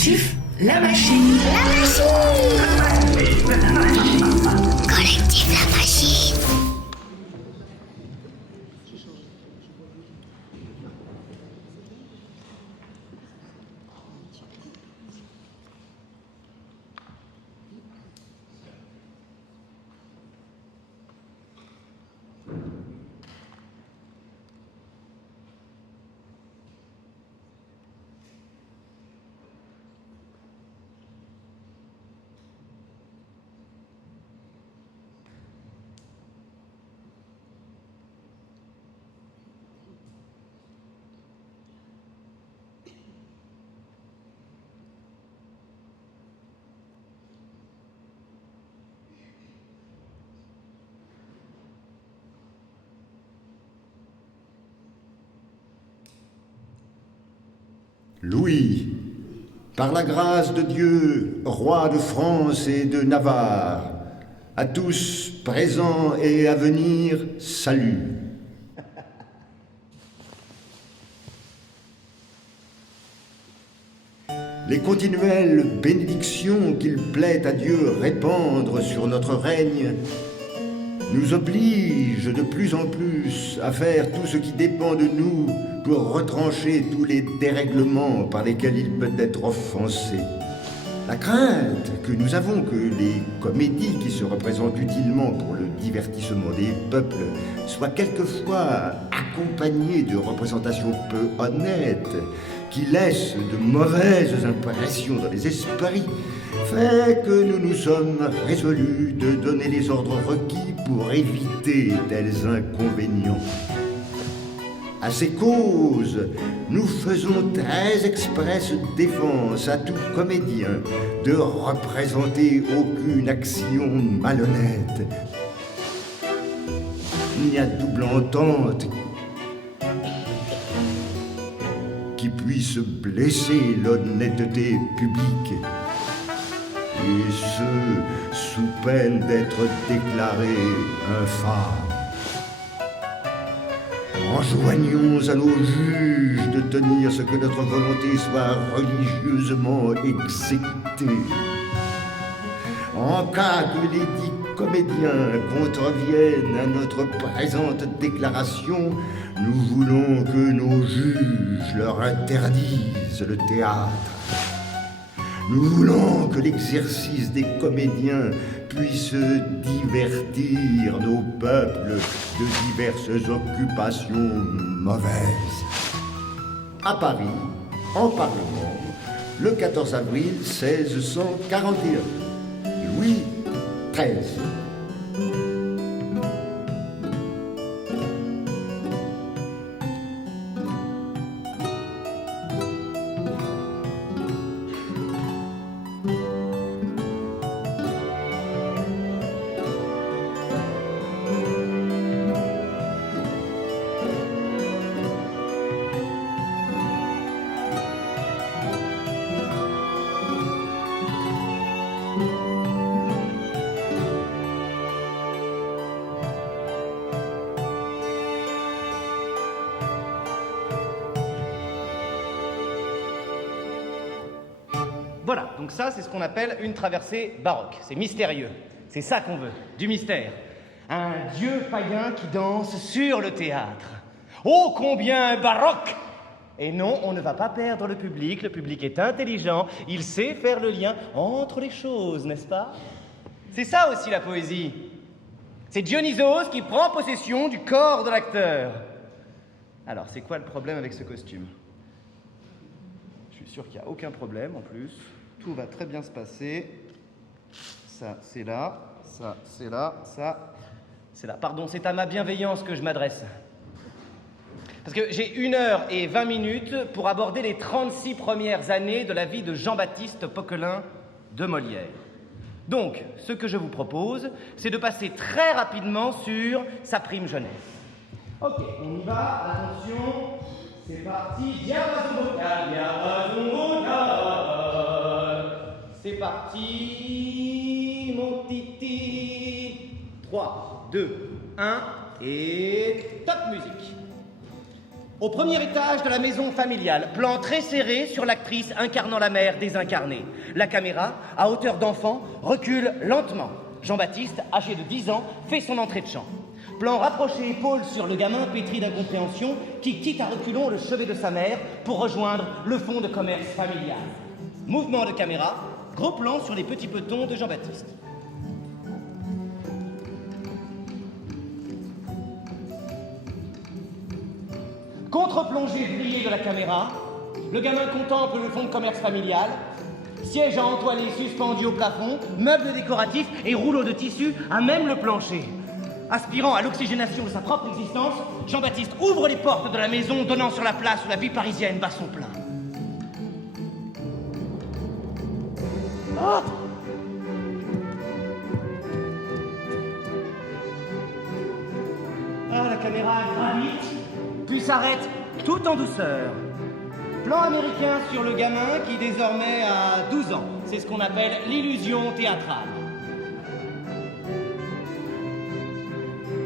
Collectif La Machine. La machine. Collectif La Machine. Louis, par la grâce de Dieu, roi de France et de Navarre, à tous présents et à venir, salut. Les continuelles bénédictions qu'il plaît à Dieu répandre sur notre règne nous obligent de plus en plus à faire tout ce qui dépend de nous pour retrancher tous les dérèglements par lesquels il peut être offensé. La crainte que nous avons que les comédies qui se représentent utilement pour le divertissement des peuples soient quelquefois accompagnées de représentations peu honnêtes qui laissent de mauvaises impressions dans les esprits fait que nous nous sommes résolus de donner les ordres requis pour éviter tels inconvénients. À ces causes, nous faisons très expresse défense à tout comédien de représenter aucune action malhonnête, ni à double entente qui puisse blesser l'honnêteté publique, et ce, sous peine d'être déclaré infâme. Enjoignons à nos juges de tenir ce que notre volonté soit religieusement exécutée. En cas que les dits comédiens contreviennent à notre présente déclaration, nous voulons que nos juges leur interdisent le théâtre. Nous voulons que l'exercice des comédiens puisse divertir nos peuples de diverses occupations mauvaises. À Paris, en Parlement, le 14 avril 1641, Louis XIII. Voilà, donc ça, c'est ce qu'on appelle une traversée baroque. C'est mystérieux. C'est ça qu'on veut, du mystère. Un dieu païen qui danse sur le théâtre. Oh, combien baroque! Et non, on ne va pas perdre le public est intelligent, il sait faire le lien entre les choses, n'est-ce pas? C'est ça aussi la poésie. C'est Dionysos qui prend possession du corps de l'acteur. Alors, c'est quoi le problème avec ce costume? Je suis sûr qu'il n'y a aucun problème en plus. Tout va très bien se passer. Ça, c'est là. Ça, c'est là. Ça, c'est là. Pardon, c'est à ma bienveillance que je m'adresse. Parce que j'ai 1 heure et 20 minutes pour aborder les 36 premières années de la vie de Jean-Baptiste Poquelin de Molière. Donc, ce que je vous propose, c'est de passer très rapidement sur sa prime jeunesse. Ok, on y va, attention, c'est parti, diapason vocal, c'est parti, mon titi. 3, 2, 1, et top musique. Au premier étage de la maison familiale, plan très serré sur l'actrice incarnant la mère désincarnée. La caméra, à hauteur d'enfant, recule lentement. Jean-Baptiste, âgé de 10 ans, fait son entrée de chant. Plan rapproché, épaule sur le gamin pétri d'incompréhension qui quitte à reculons le chevet de sa mère pour rejoindre le fonds de commerce familial. Mouvement de caméra, gros plan sur les petits petons de Jean-Baptiste. Contre-plongée vrillée de la caméra, le gamin contemple le fonds de commerce familial, siège à entoiler suspendu au plafond, meubles décoratifs et rouleaux de tissu à même le plancher. Aspirant à l'oxygénation de sa propre existence, Jean-Baptiste ouvre les portes de la maison donnant sur la place où la vie parisienne bat son plein. Oh! Ah, la caméra gravite, puis s'arrête tout en douceur. Plan américain sur le gamin qui désormais a 12 ans. C'est ce qu'on appelle l'illusion théâtrale.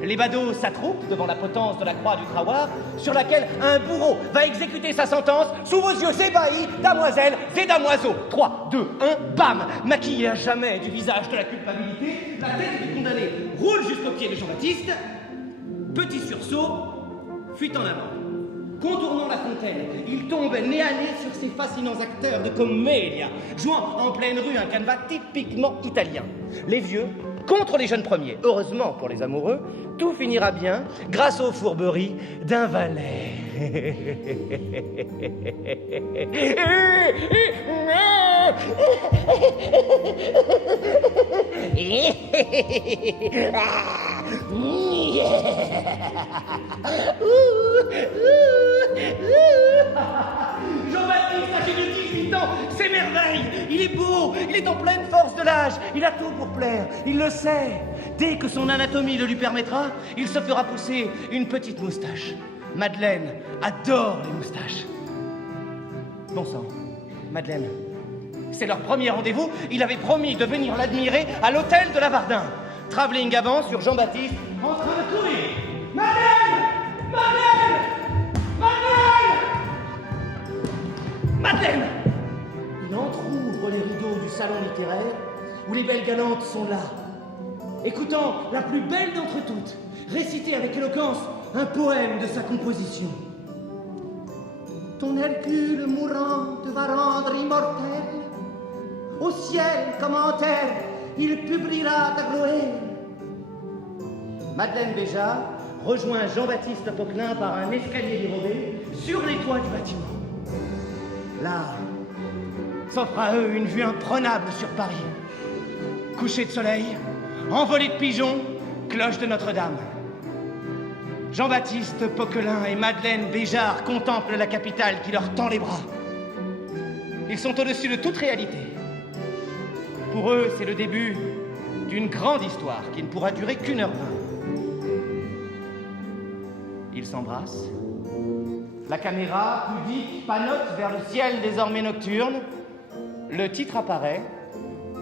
Les badauds s'attroupent devant la potence de la croix du Trahoir, sur laquelle un bourreau va exécuter sa sentence sous vos yeux ébahis, damoiselles et damoiseaux. 3, 2, 1, bam! Maquillé à jamais du visage de la culpabilité, la tête du condamné roule jusqu'au pied de Jean-Baptiste. Petit sursaut, fuite en avant. Contournant la fontaine, il tombe nez à nez sur ces fascinants acteurs de commedia, jouant en pleine rue un canevas typiquement italien. Les vieux contre les jeunes premiers. Heureusement pour les amoureux, tout finira bien grâce aux fourberies d'un valet. Jean-Baptiste, âgé de 18 ans, s'émerveille. Il est beau, il est en pleine force de l'âge. Il a tout pour plaire, il le sait. Dès que son anatomie le lui permettra, il se fera pousser une petite moustache. Madeleine adore les moustaches. Bon sang, Madeleine, c'est leur premier rendez-vous. Il avait promis de venir l'admirer à l'hôtel de Lavardin. Travelling avant sur Jean-Baptiste, en train de courir. Madeleine! Madeleine! Madeleine! Madeleine! Il entrouvre les rideaux du salon littéraire où les belles galantes sont là, écoutant la plus belle d'entre toutes réciter avec éloquence un poème de sa composition. Ton Hercule mourant te va rendre immortel. Au ciel, commentaire, il publiera ta gloire. Madeleine Béjart rejoint Jean-Baptiste Poquelin par un escalier dérobé sur les toits du bâtiment. Là, s'offre à eux une vue imprenable sur Paris. Coucher de soleil, envolée de pigeons, cloche de Notre-Dame. Jean-Baptiste Poquelin et Madeleine Béjart contemplent la capitale qui leur tend les bras. Ils sont au-dessus de toute réalité. Pour eux, c'est le début d'une grande histoire qui ne pourra durer qu'1h20. Ils s'embrassent. La caméra, pudique, panote vers le ciel désormais nocturne. Le titre apparaît,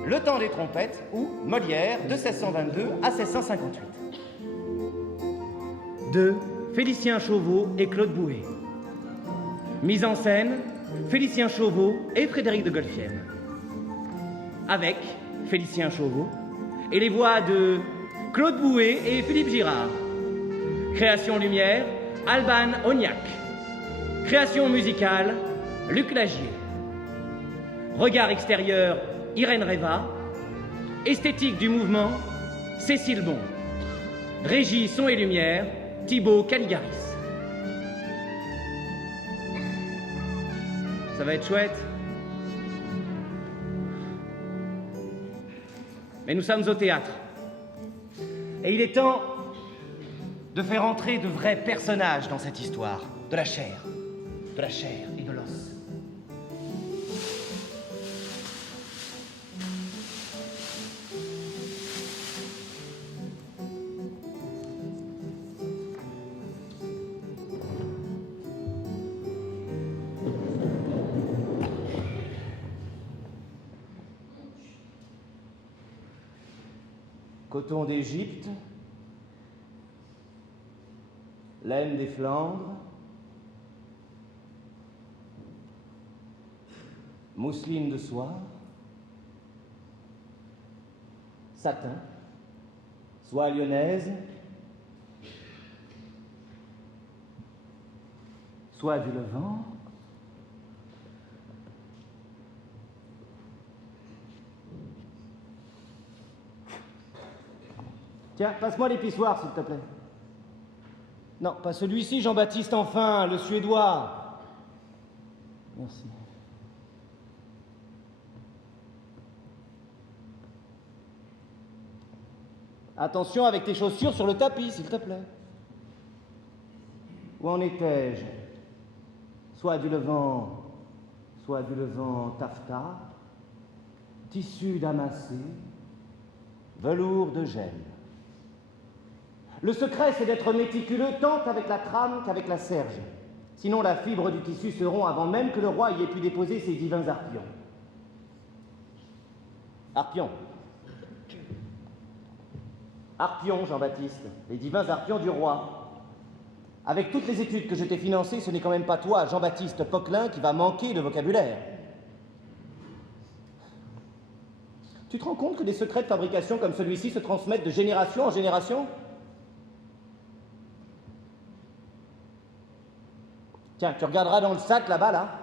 Le temps des trompettes ou Molière de 1622 à 1658. De Félicien Chauveau et Claude Bouet. Mise en scène, Félicien Chauveau et Frédéric de Golfienne. Avec Félicien Chauveau et les voix de Claude Bouet et Philippe Girard. Création lumière, Alban Ognac. Création musicale, Luc Lagier. Regard extérieur, Irène Reva. Esthétique du mouvement, Cécile Bon. Régie son et lumière, Thibaut Caligaris. Ça va être chouette. Mais nous sommes au théâtre. Et il est temps de faire entrer de vrais personnages dans cette histoire. De la chair et de l'os. Coton d'Égypte, laine des Flandres, mousseline de soie, satin, soie lyonnaise, soie du Levant, tiens, passe-moi l'épissoir, s'il te plaît. Non, pas celui-ci, Jean-Baptiste, enfin, le Suédois. Merci. Attention avec tes chaussures sur le tapis, s'il te plaît. Où en étais-je? Soit du Levant taffetas, tissu damassé, velours de gel. Le secret, c'est d'être méticuleux tant avec la trame qu'avec la serge. Sinon, la fibre du tissu se rompt avant même que le roi y ait pu déposer ses divins arpions. Arpions. Arpions, Jean-Baptiste, les divins arpions du roi. Avec toutes les études que je t'ai financées, ce n'est quand même pas toi, Jean-Baptiste Poquelin, qui va manquer de vocabulaire. Tu te rends compte que des secrets de fabrication comme celui-ci se transmettent de génération en génération? Tiens, tu regarderas dans le sac là-bas, là.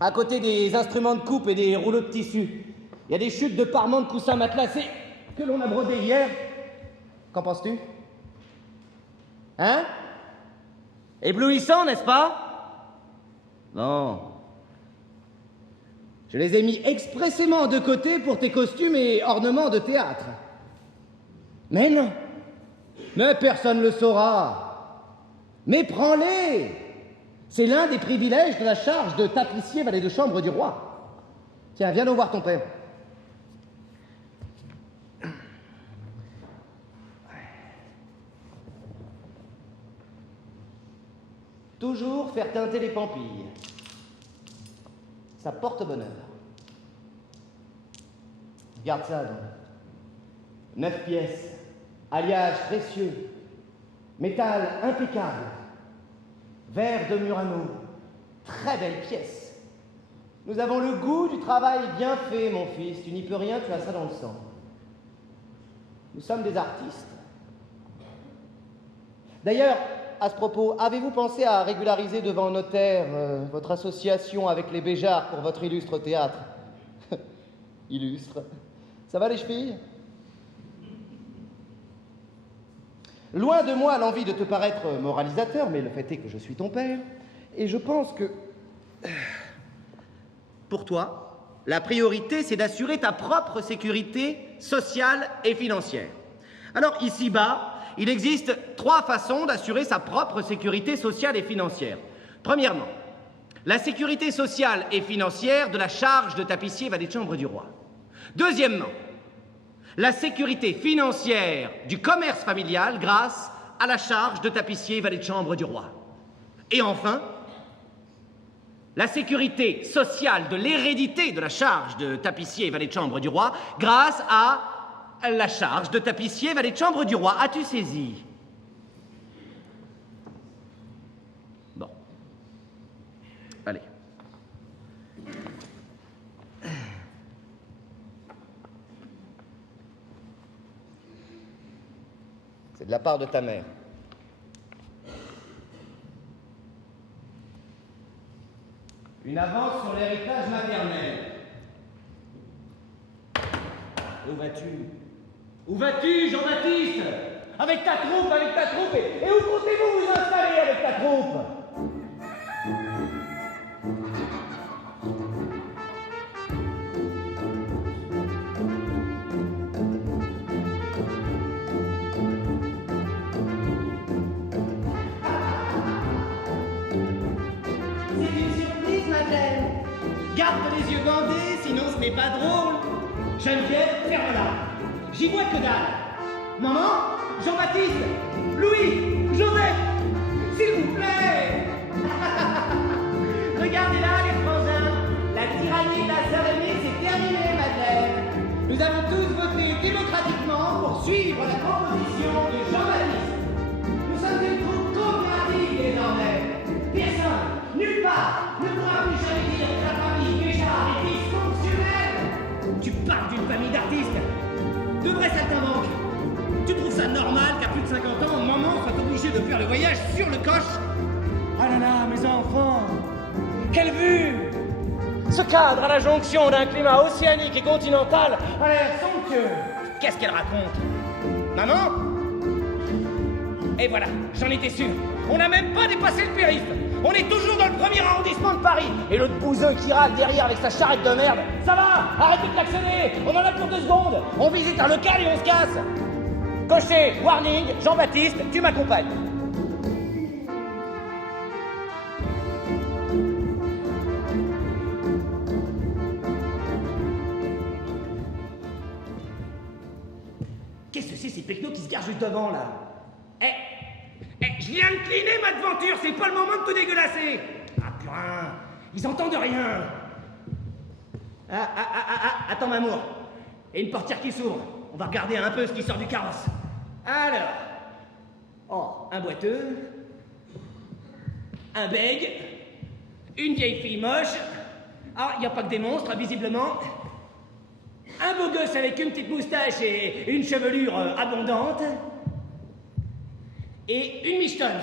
À côté des instruments de coupe et des rouleaux de tissu, il y a des chutes de parements de coussins matelassés que l'on a brodés hier. Qu'en penses-tu? Hein? Éblouissant, n'est-ce pas? Bon. Je les ai mis expressément de côté pour tes costumes et ornements de théâtre. Mais non. Mais personne ne le saura. Mais prends-les. C'est l'un des privilèges de la charge de tapissier valet de chambre du roi. Tiens, viens donc voir ton père. Toujours faire teinter les pampilles. Ça porte bonheur. Regarde ça, donc. 9 pièces, alliage précieux, métal impeccable, verre de Murano, très belle pièce. Nous avons le goût du travail bien fait, mon fils. Tu n'y peux rien, tu as ça dans le sang. Nous sommes des artistes. D'ailleurs, à ce propos, avez-vous pensé à régulariser devant notaire votre association avec les Béjards pour votre illustre théâtre? Illustre. Ça va les chevilles? Loin de moi l'envie de te paraître moralisateur, mais le fait est que je suis ton père, et je pense que, pour toi, la priorité, c'est d'assurer ta propre sécurité sociale et financière. Alors, ici-bas, il existe 3 façons d'assurer sa propre sécurité sociale et financière. Premièrement, la sécurité sociale et financière de la charge de tapissier valet de chambre du roi. Deuxièmement, la sécurité financière du commerce familial grâce à la charge de tapissier valet de chambre du roi. Et enfin, la sécurité sociale de l'hérédité de la charge de tapissier valet de chambre du roi grâce à la charge de tapissier valet de chambre du roi. As-tu saisi? Bon. Allez. C'est de la part de ta mère. Une avance sur l'héritage maternel. Où vas-tu? Où vas-tu, Jean-Baptiste? Avec ta troupe, et où comptez-vous vous installer avec ta troupe? C'est une surprise, Madeleine. Garde les yeux bandés, sinon ce n'est pas drôle. Geneviève, ferme-la. J'y vois que dalle. Maman, Jean-Baptiste, Louis, Joseph, s'il vous plaît. Regardez là, les frangins. La tyrannie de la sœur aînée, c'est terminé, Madeleine. Nous avons tous voté démocratiquement pour suivre la proposition de Jean-Baptiste. Nous sommes une troupe coopérative désormais. Personne, nulle part, ne pourra plus jamais dire que la famille Béjart est disco. le voyage sur le coche. Ah là là, mes enfants, quelle vue! Ce cadre à la jonction d'un climat océanique et continental a l'air somptueux. Qu'est-ce qu'elle raconte? Maman? Et voilà, j'en étais sûr. On n'a même pas dépassé le périph'. On est toujours dans le premier arrondissement de Paris. Et l'autre bouseux qui râle derrière avec sa charrette de merde. Ça va? Arrêtez de klaxonner. On en a pour 2 secondes. On visite un local et on se casse. Cocher, warning, Jean-Baptiste, tu m'accompagnes. Qu'est-ce que c'est ces pecnos qui se garent juste devant, là? Je viens de cliner ma devanture, c'est pas le moment de tout dégueulasser. Ah, purin, ils entendent rien. Attends, Mamour. Et une portière qui s'ouvre. On va regarder un peu ce qui sort du carrosse. Alors. Oh, un boiteux. Un bègue. Une vieille fille moche. Ah, il n'y a pas que des monstres, visiblement. Un beau gosse avec une petite moustache et une chevelure abondante. Et une michetonne.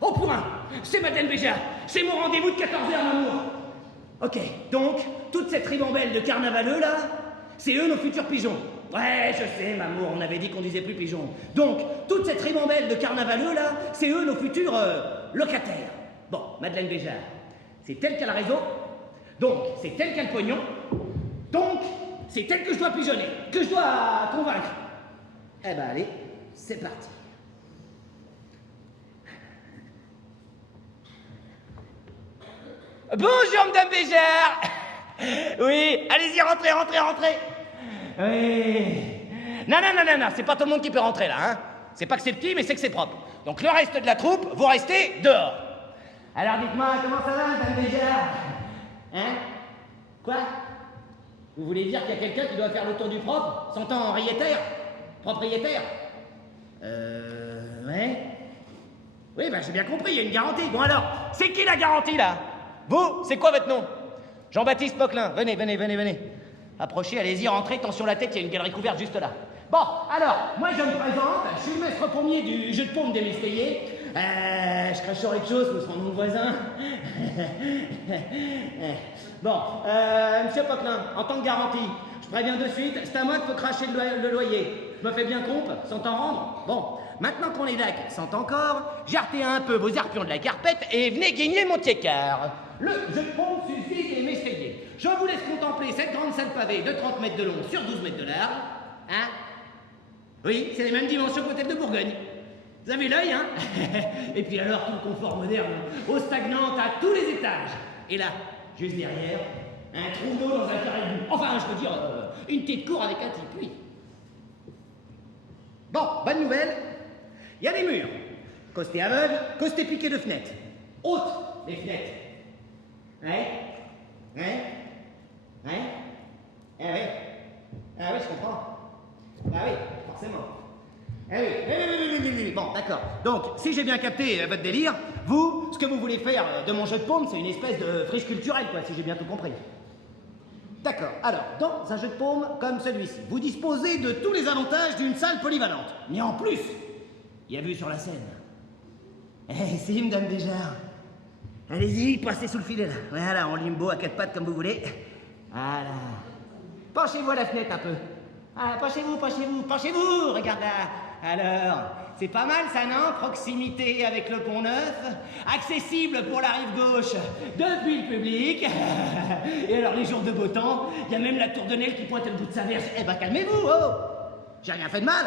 Oh pourrin, c'est Madeleine Béjart. C'est mon rendez-vous de 14h, Mamour. Ok, donc, toute cette ribambelle de carnavaleux, là, c'est eux nos futurs pigeons. Ouais, je sais, Mamour, on avait dit qu'on disait plus pigeons. Donc, toute cette ribambelle de carnavaleux, là, c'est eux nos futurs locataires. Bon, Madeleine Béjart, c'est elle qui a le réseau. Donc, c'est elle qui a le pognon. Donc, c'est elle que je dois pigeonner, que je dois convaincre. Eh ben, allez, c'est parti. Bonjour, Madame Béjart. Oui, allez-y, rentrez. Oui. Non, c'est pas tout le monde qui peut rentrer, là, hein. C'est pas que c'est petit, mais c'est que c'est propre. Donc, le reste de la troupe, vous restez dehors. Alors, dites-moi, comment ça va, Madame Béjart? Hein? Quoi? Vous voulez dire qu'il y a quelqu'un qui doit faire le tour du propre? S'entend henriétaire? Propriétaire? Ouais. Oui, bah j'ai bien compris, il y a une garantie. Bon alors, c'est qui la garantie, là? Vous, c'est quoi votre nom? Jean-Baptiste Poquelin. Venez. Approchez, allez-y, rentrez, tension la tête, il y a une galerie couverte juste là. Bon, alors, moi je me présente, je suis le maître pommier du jeu de paume des Mestéiers. Je crache sur quelque chose, nous serons nos voisins. Bon, monsieur Poquelin, en tant que garantie, je préviens de suite, c'est à moi qu'il faut cracher le loyer. Je me fais bien compte, sans t'en rendre. Bon, maintenant qu'on est là, sans encore, jartez un peu vos arpions de la carpette et venez gagner mon tiécart. Le jeu de paume suscite les Mestéiers. Je vous laisse contempler cette grande salle pavée de 30 mètres de long sur 12 mètres de large. Hein? Oui, c'est les mêmes dimensions qu'Hôtel de Bourgogne. Vous avez l'œil, hein? Et puis alors, tout le confort moderne, eau stagnante à tous les étages. Et là, juste derrière, un trou d'eau dans un carré de boue. Enfin, je veux dire, une petite cour avec un type, oui. Bon, bonne nouvelle, il y a des murs. Costé aveugle, costé piqué de fenêtres. Hautes, les fenêtres. Ouais. Ah oui, je comprends. Ah oui, forcément. Ah oui. Bon, d'accord. Donc, si j'ai bien capté votre délire, vous, ce que vous voulez faire de mon jeu de paume, c'est une espèce de friche culturelle, quoi, si j'ai bien tout compris. D'accord. Alors, dans un jeu de paume comme celui-ci, vous disposez de tous les avantages d'une salle polyvalente. Mais en plus, il y a vue sur la Seine. Eh, si, Madame Béjart. Allez-y, passez sous le filet, là. Voilà, en limbo, à 4 pattes, comme vous voulez. Voilà. Penchez-vous à la fenêtre, un peu. Ah, penchez-vous, regarde là. Alors, c'est pas mal, ça, non? Proximité avec le Pont-Neuf, accessible pour la rive gauche depuis le public. Et alors, les jours de beau temps, il y a même la tour de Nesle qui pointe le bout de sa verge. Eh ben, calmez-vous, oh! J'ai rien fait de mal.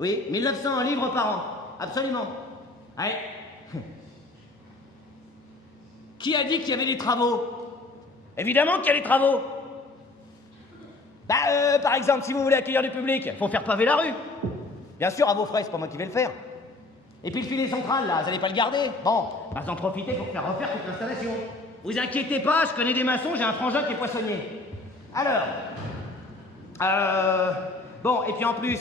Oui, 1900 livres par an. Absolument. Ouais. Qui a dit qu'il y avait des travaux? Évidemment qu'il y a des travaux. Par exemple, si vous voulez accueillir du public, faut faire paver la rue. Bien sûr, à vos frais, c'est pas moi qui vais le faire. Et puis le filet central, là, vous allez pas le garder? Bon, bah en profitez pour faire refaire toute l'installation. Vous inquiétez pas, je connais des maçons, j'ai un frangin qui est poissonnier. Alors, bon, et puis en plus,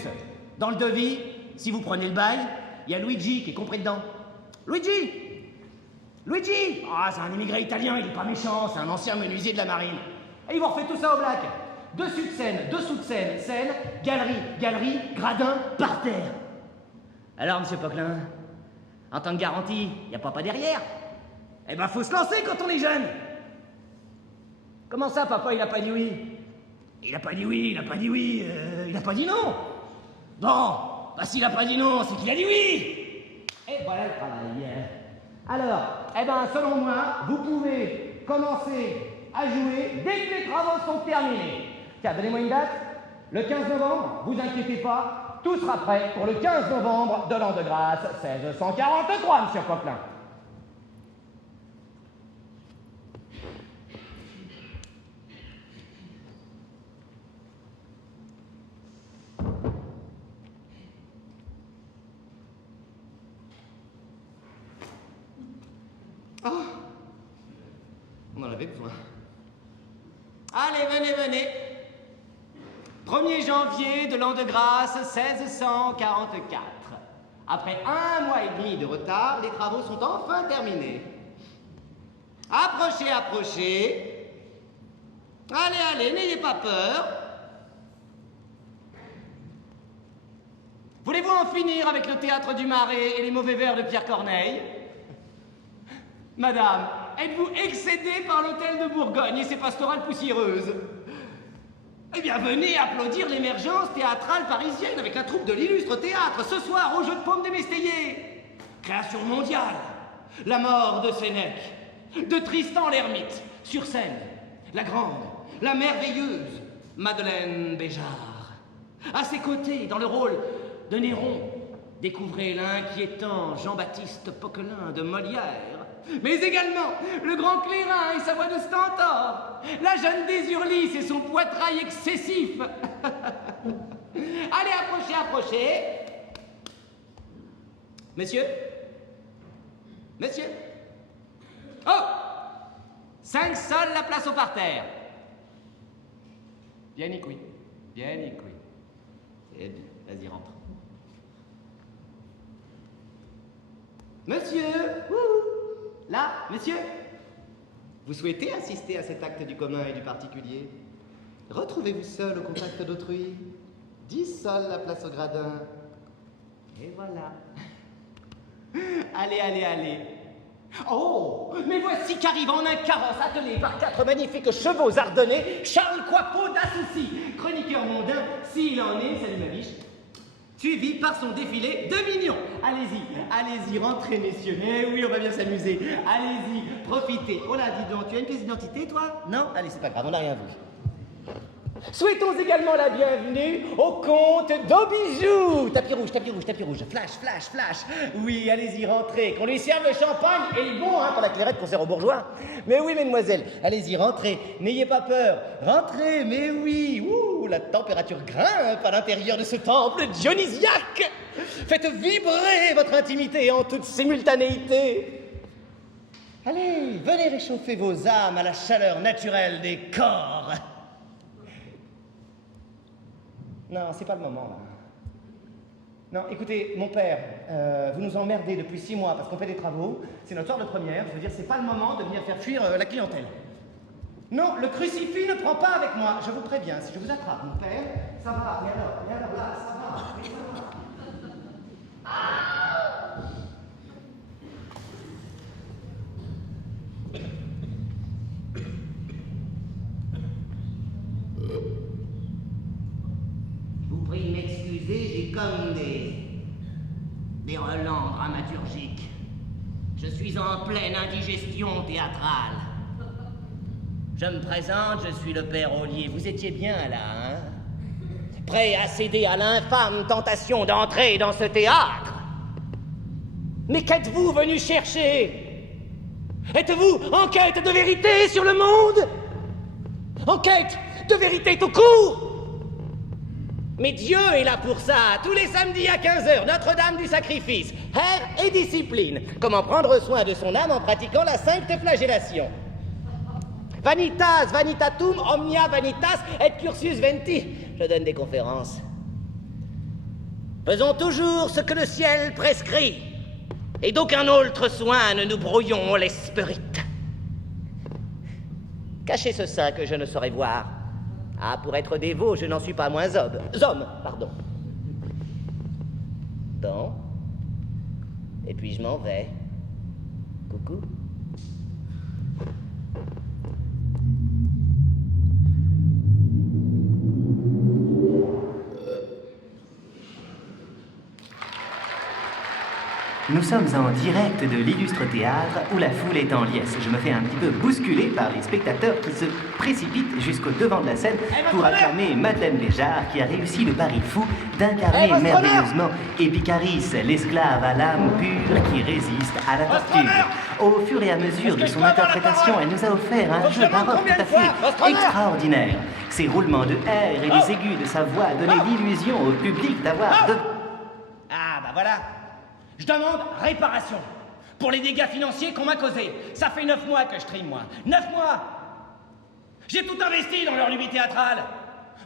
dans le devis, si vous prenez le bail, il y a Luigi qui est compris dedans. Luigi! Ah, c'est un immigré italien, il est pas méchant, c'est un ancien menuisier de la marine. Et ils vous refait tout ça au black. Dessus de scène, dessous de scène, galerie, gradin, parterre. Alors, monsieur Poquelin, en tant que garantie, y a pas derrière? Eh ben, faut se lancer quand on est jeune. Comment ça, papa, il a pas dit oui? Il a pas dit oui, il a pas dit oui, il a pas dit non. Bon, bah s'il a pas dit non, c'est qu'il a dit oui. Et voilà le travail. Alors, eh ben, selon moi, vous pouvez commencer à jouer dès que les travaux sont terminés. Tiens, donnez-moi une date. Le 15 novembre, vous inquiétez pas, tout sera prêt pour le 15 novembre de l'an de grâce 1643, monsieur Poquelin. On en avait besoin. Allez, venez, venez. 1er janvier de l'an de grâce 1644. Après 1 mois et demi de retard, les travaux sont enfin terminés. Approchez, approchez. Allez, allez, n'ayez pas peur. Voulez-vous en finir avec le théâtre du Marais et les mauvais vers de Pierre Corneille? Madame, êtes-vous excédée par l'hôtel de Bourgogne et ses pastorales poussiéreuses? Eh bien, venez applaudir l'émergence théâtrale parisienne avec la troupe de l'illustre théâtre ce soir au Jeu de Paume des Méstayers. Création mondiale, la mort de Sénèque, de Tristan l'Hermite, sur scène, la grande, la merveilleuse Madeleine Béjart. À ses côtés, dans le rôle de Néron, découvrez l'inquiétant Jean-Baptiste Poquelin de Molière. Mais également le grand Clairin et sa voix de stentor, la jeune Désurlis et son poitrail excessif. Allez, approchez, approchez. Monsieur? Monsieur? Oh! 5 sols la place au parterre. Bien écoui, bien écoui. C'est bien, vas-y, rentre. Monsieur? Là, monsieur? Vous souhaitez assister à cet acte du commun et du particulier? Retrouvez-vous seul au contact d'autrui? 10 sols la place au gradin. Et voilà. Allez, allez, allez. Oh, mais voici qu'arrive en un carrosse attelé par 4 magnifiques chevaux ardennais, Charles Coippeau d'Assoucy, chroniqueur mondain, s'il en est, salut ma biche, suivi par son défilé de mignons. Allez-y, allez-y, rentrez, messieurs. Eh oui, on va bien s'amuser. Allez-y, profitez. Oh là, dis donc, tu as une pièce d'identité, toi? Non? Allez, c'est pas grave, on n'a rien vu. Souhaitons également la bienvenue au comte d'Aubijou. Tapis rouge, tapis rouge, tapis rouge. Flash, flash, flash. Oui, allez-y, rentrez. Qu'on lui serve le champagne et le bon, hein, pour la clairette qu'on sert aux bourgeois. Mais oui, mesdemoiselles, allez-y, rentrez. N'ayez pas peur. Rentrez, mais oui. Ouh, la température grimpe à l'intérieur de ce temple dionysiaque. Faites vibrer votre intimité en toute simultanéité. Allez, venez réchauffer vos âmes à la chaleur naturelle des corps. Non, c'est pas le moment, là. Non, écoutez, mon père, vous nous emmerdez depuis 6 mois parce qu'on fait des travaux. C'est notre soir de première. Je veux dire, c'est pas le moment de venir faire fuir la clientèle. Non, le crucifix ne prend pas avec moi. Je vous préviens, si je vous attrape, mon père, ça va. Et alors là, ça va. Et ça va. Je vous prie de m'excuser, j'ai comme des relents dramaturgiques. Je suis en pleine indigestion théâtrale. Je me présente, je suis le père Ollier. Vous étiez bien là, hein? Prêt à céder à l'infâme tentation d'entrer dans ce théâtre? Mais qu'êtes-vous venu chercher? Êtes-vous en quête de vérité sur le monde? En quête de vérité tout court? Mais Dieu est là pour ça, tous les samedis à 15h, Notre-Dame du Sacrifice, air et discipline. Comment prendre soin de son âme en pratiquant la sainte flagellation. Vanitas, vanitatum, omnia vanitas et cursus venti. Je donne des conférences. Faisons toujours ce que le ciel prescrit, et d'aucun autre soin ne nous brouillons l'esprit. Cachez ce sein que je ne saurais voir. Ah, pour être dévot, je n'en suis pas moins homme, pardon. Bon, Et puis je m'en vais. Coucou. Nous sommes en direct de l'illustre théâtre où la foule est en liesse. Je me fais un petit peu bousculer par les spectateurs qui se précipitent jusqu'au devant de la scène pour acclamer Madeleine Béjart qui a réussi le pari fou d'incarner merveilleusement Épicaris, l'esclave à l'âme pure qui résiste à la torture. Au fur et à mesure de son interprétation, elle nous a offert un jeu baroque tout à fait extraordinaire. Ses roulements de R et les aigus de sa voix donnaient l'illusion au public d'avoir de... Ah, bah voilà. Je demande réparation pour les dégâts financiers qu'on m'a causés. Ça fait 9 mois que je trime, moi. 9 mois. J'ai tout investi dans leur lubie théâtrale.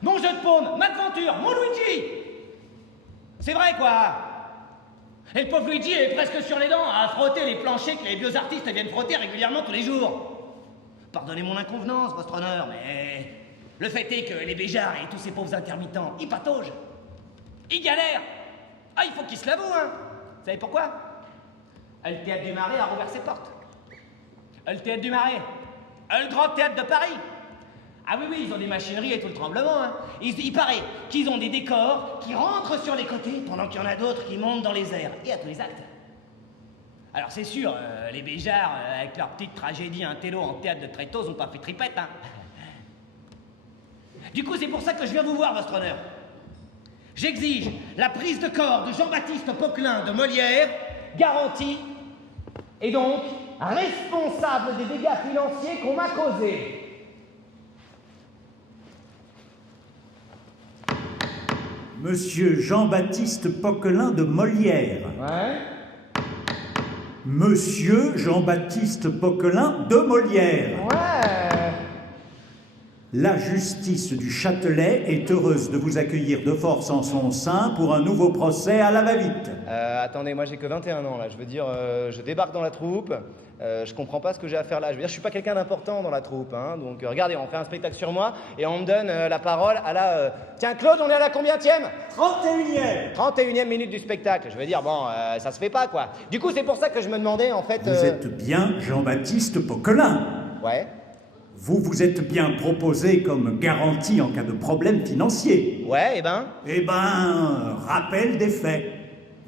Mon jeu de paume, ma aventure, mon Luigi. C'est vrai, quoi. Et le pauvre Luigi est presque sur les dents à frotter les planchers que les vieux artistes viennent frotter régulièrement tous les jours. Pardonnez mon inconvenance, votre honneur, mais... le fait est que les Béjards et tous ces pauvres intermittents, ils pataugent. Ils galèrent. Ah, il faut qu'ils se l'avouent, hein. Vous savez pourquoi? Le théâtre du Marais a rouvert ses portes. Le théâtre du Marais. Le grand théâtre de Paris. Ah oui, oui, ils ont des machineries et tout le tremblement, hein. Il paraît qu'ils ont des décors qui rentrent sur les côtés pendant qu'il y en a d'autres qui montent dans les airs. Et à tous les actes. Alors c'est sûr, les Béjards, avec leur petite tragédie intello en théâtre de Trétos, n'ont pas fait tripette, hein. Du coup, c'est pour ça que je viens vous voir, votre honneur. J'exige la prise de corps de Jean-Baptiste Poquelin de Molière, garantie, et donc responsable des dégâts financiers qu'on m'a causés. Monsieur Jean-Baptiste Poquelin de Molière. Ouais. Monsieur Jean-Baptiste Poquelin de Molière. Ouais. La justice du Châtelet est heureuse de vous accueillir de force en son sein pour un nouveau procès à la va-vite. Attendez, moi j'ai que 21 ans là, je veux dire, je débarque dans la troupe, je comprends pas ce que j'ai à faire là, je veux dire, je suis pas quelqu'un d'important dans la troupe, hein, donc regardez, on fait un spectacle sur moi et on me donne la parole à la... Tiens Claude, on est à la combientième? 31e. 31e minute du spectacle, je veux dire, bon, ça se fait pas quoi. Du coup c'est pour ça que je me demandais en fait... Vous êtes bien Jean-Baptiste Poquelin. Ouais. Vous vous êtes bien proposé comme garantie en cas de problème financier. Ouais, eh ben... Eh ben, rappel des faits.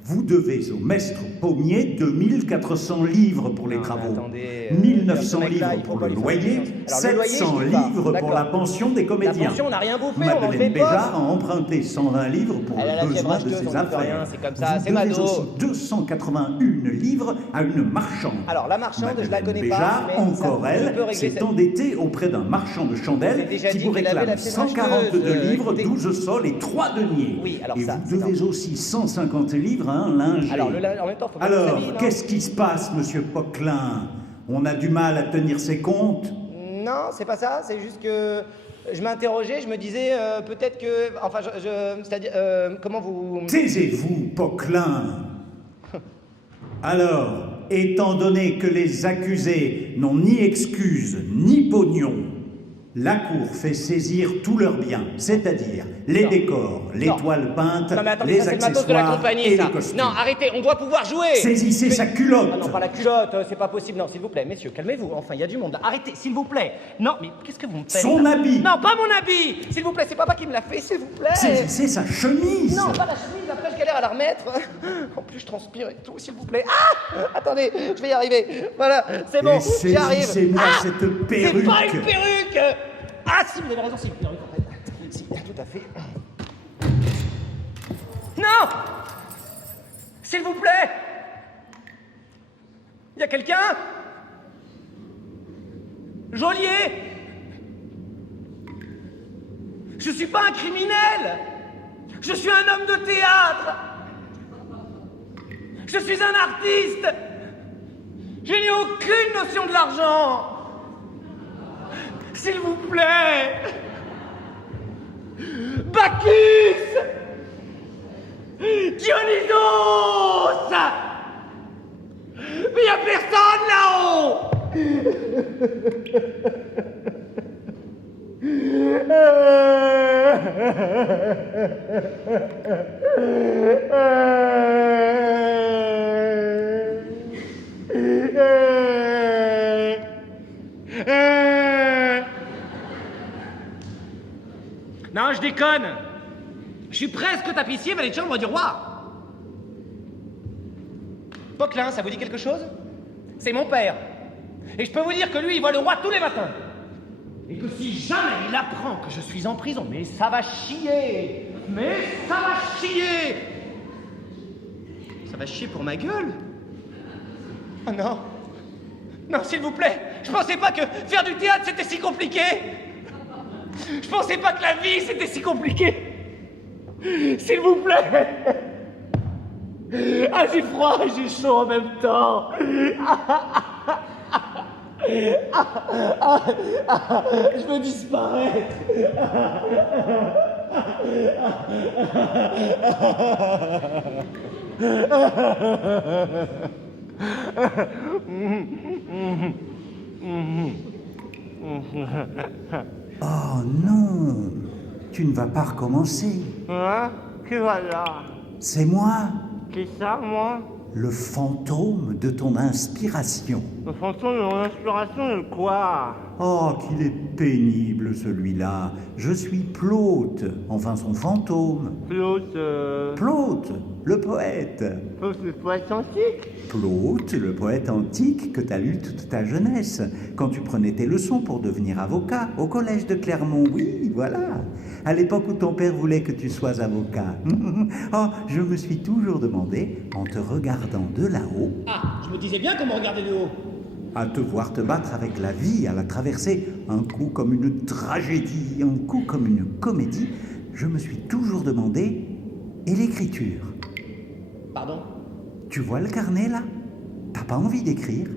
Vous devez au maître Pommier 2400 livres pour les travaux, attendez, 1900 ce mec-là, livres il pour faut le pas lui loyer, faire confiance. Alors, le loyer, 700 je dis pas. livres pour D'accord. la pension des comédiens. La pension, on n'a rien bouffé, on en Madeleine fait pas. Béjart a emprunté 120 livres pour Elle a le la besoin fièvre de acheteuse, ses on ne peut rien, affaires. c'est comme ça, Vous c'est ma devez dos. aussi 281 livres à une marchande. Alors, la marchande, je la Madeleine connais Béjart, pas, mais ça, encore je elle, peux régler s'est cette- endettée auprès d'un marchand de J'ai chandelles déjà qui dit vous qu'elle avait réclame la fièvre 142 acheteuse, livres, écoutez. 12 sols et 3 deniers. Oui, alors et ça, vous c'est devez un- aussi 150 livres à un linger. Alors, en même temps, faut bien que ça Alors, s'habille, non qu'est-ce qui se passe, monsieur Poquelin? On a du mal à tenir ses comptes? Non, c'est pas ça, c'est juste que je m'interrogeais, je me disais peut-être que... Enfin, c'est-à-dire, comment vous... Taisez-vous, Poquelin. Alors, étant donné que les accusés n'ont ni excuse ni pognon, la Cour fait saisir tous leurs biens, c'est-à-dire les Non. décors, les Non. toiles peintes, Non mais attendez, les ça c'est le matos de la accessoires compagnie, et ça. les costumes. Non, arrêtez, on doit pouvoir jouer. Saisissez sa culotte. Ah non, pas la culotte, c'est pas possible. Non, s'il vous plaît, messieurs, calmez-vous. Enfin, il y a du monde là. Arrêtez, s'il vous plaît. Non, mais qu'est-ce que vous me faites Son là habit. Non, pas mon habit. S'il vous plaît, c'est papa qui me l'a fait, s'il vous plaît. Saisissez sa chemise. Non, pas la chemise, après je galère à la remettre. En plus, je transpire et tout, s'il vous plaît. Ah attendez, je vais y arriver. Voilà, c'est bon, Et j'y arrive. saisissez-moi Ah cette C'est perruque. pas une perruque. Ah si, vous avez raison, c'est une perruque en fait. Si, tout à fait. Non! S'il vous plaît! Y a quelqu'un? Geôlier! Je suis pas un criminel! Je suis un homme de théâtre! Je suis un artiste! Je n'ai aucune notion de l'argent! S'il vous plaît! Bacchus! Dionysos! Mais y a personne là-haut! Non, je déconne. Je suis presque tapissier valet de chambre du roi. Poquelin, ça vous dit quelque chose? C'est mon père. Et je peux vous dire que lui, il voit le roi tous les matins. Et que si jamais il apprend que je suis en prison, mais ça va chier. Mais ça va chier. Ça va chier pour ma gueule. Oh non. Non, s'il vous plaît. Je pensais pas que faire du théâtre, c'était si compliqué. Je pensais pas que la vie, c'était si compliqué. S'il vous plaît. Ah, j'ai froid et j'ai chaud en même temps. Je veux disparaître. Oh non, tu ne vas pas recommencer. Hein? Qui va là? C'est moi, Qui ça, moi? le fantôme de ton inspiration. Le fantôme de mon inspiration de quoi? Oh, qu'il est pénible celui-là. Je suis Plaute, enfin son fantôme. L'autre, Plaute, le poète. le poète antique? Plaute, le poète antique que t'as lu toute ta jeunesse, quand tu prenais tes leçons pour devenir avocat au collège de Clermont. Oui, voilà. À l'époque où ton père voulait que tu sois avocat. Oh, je me suis toujours demandé, en te regardant de là-haut, Ah, je me disais bien qu'on me regardait de haut. à te voir te battre avec la vie, à la traverser, un coup comme une tragédie, un coup comme une comédie, je me suis toujours demandé, et l'écriture? Pardon? Tu vois le carnet là? T'as pas envie d'écrire?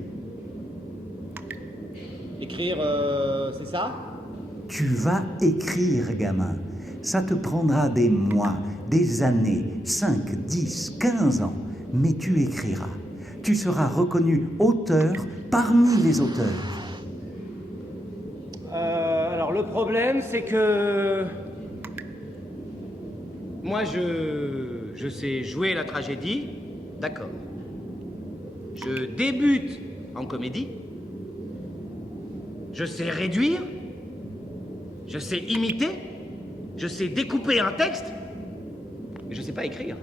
Écrire, c'est ça? Tu vas écrire, gamin. Ça te prendra des mois, des années, 5, 10, 15 ans, mais tu écriras. Tu seras reconnu auteur parmi les auteurs. Alors le problème, c'est que... Moi, je sais jouer la tragédie, d'accord. Je débute en comédie. Je sais réduire. Je sais imiter. Je sais découper un texte. Mais je sais pas écrire.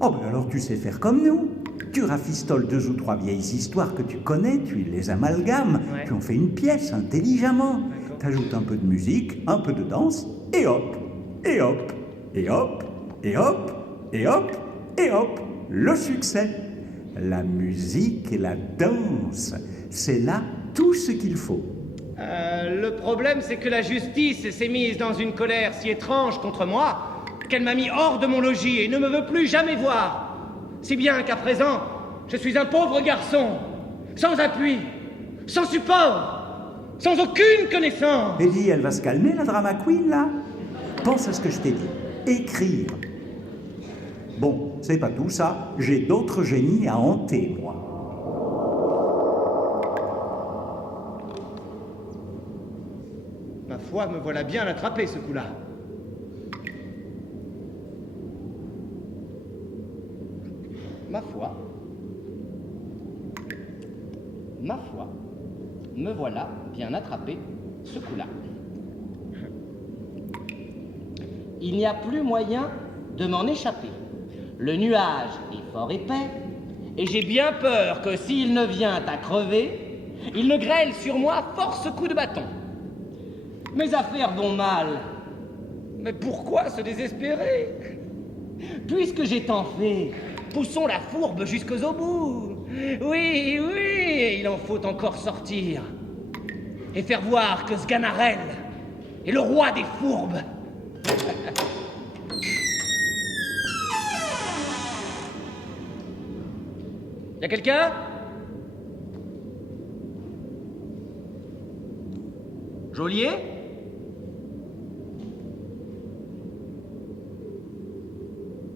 Oh, ben alors tu sais faire comme nous. Tu rafistoles 2 ou 3 vieilles histoires que tu connais, tu les amalgames, Ouais. tu en fais une pièce intelligemment. D'accord. T'ajoutes un peu de musique, un peu de danse, et hop, et hop, et hop, et hop, et hop, et hop, le succès. La musique et la danse, c'est là tout ce qu'il faut. Le problème, c'est que la justice s'est mise dans une colère si étrange contre moi qu'elle m'a mis hors de mon logis et ne me veut plus jamais voir. Si bien qu'à présent, je suis un pauvre garçon, sans appui, sans support, sans aucune connaissance. Et dis, elle va se calmer, la drama queen, là? Pense à ce que je t'ai dit. Écrire. Bon, c'est pas tout ça. J'ai d'autres génies à hanter, moi. Ma foi, me voilà bien attrapé ce coup-là. Ma foi, me voilà bien attrapé ce coup-là. Il n'y a plus moyen de m'en échapper. Le nuage est fort épais, et j'ai bien peur que s'il ne vient à crever, il ne grêle sur moi force coup de bâton. Mes affaires vont mal. Mais pourquoi se désespérer? Puisque j'ai tant fait, poussons la fourbe jusqu'au bout. Oui, oui, il en faut encore sortir. Et faire voir que Sganarelle est le roi des fourbes. Y a quelqu'un? Geôlier?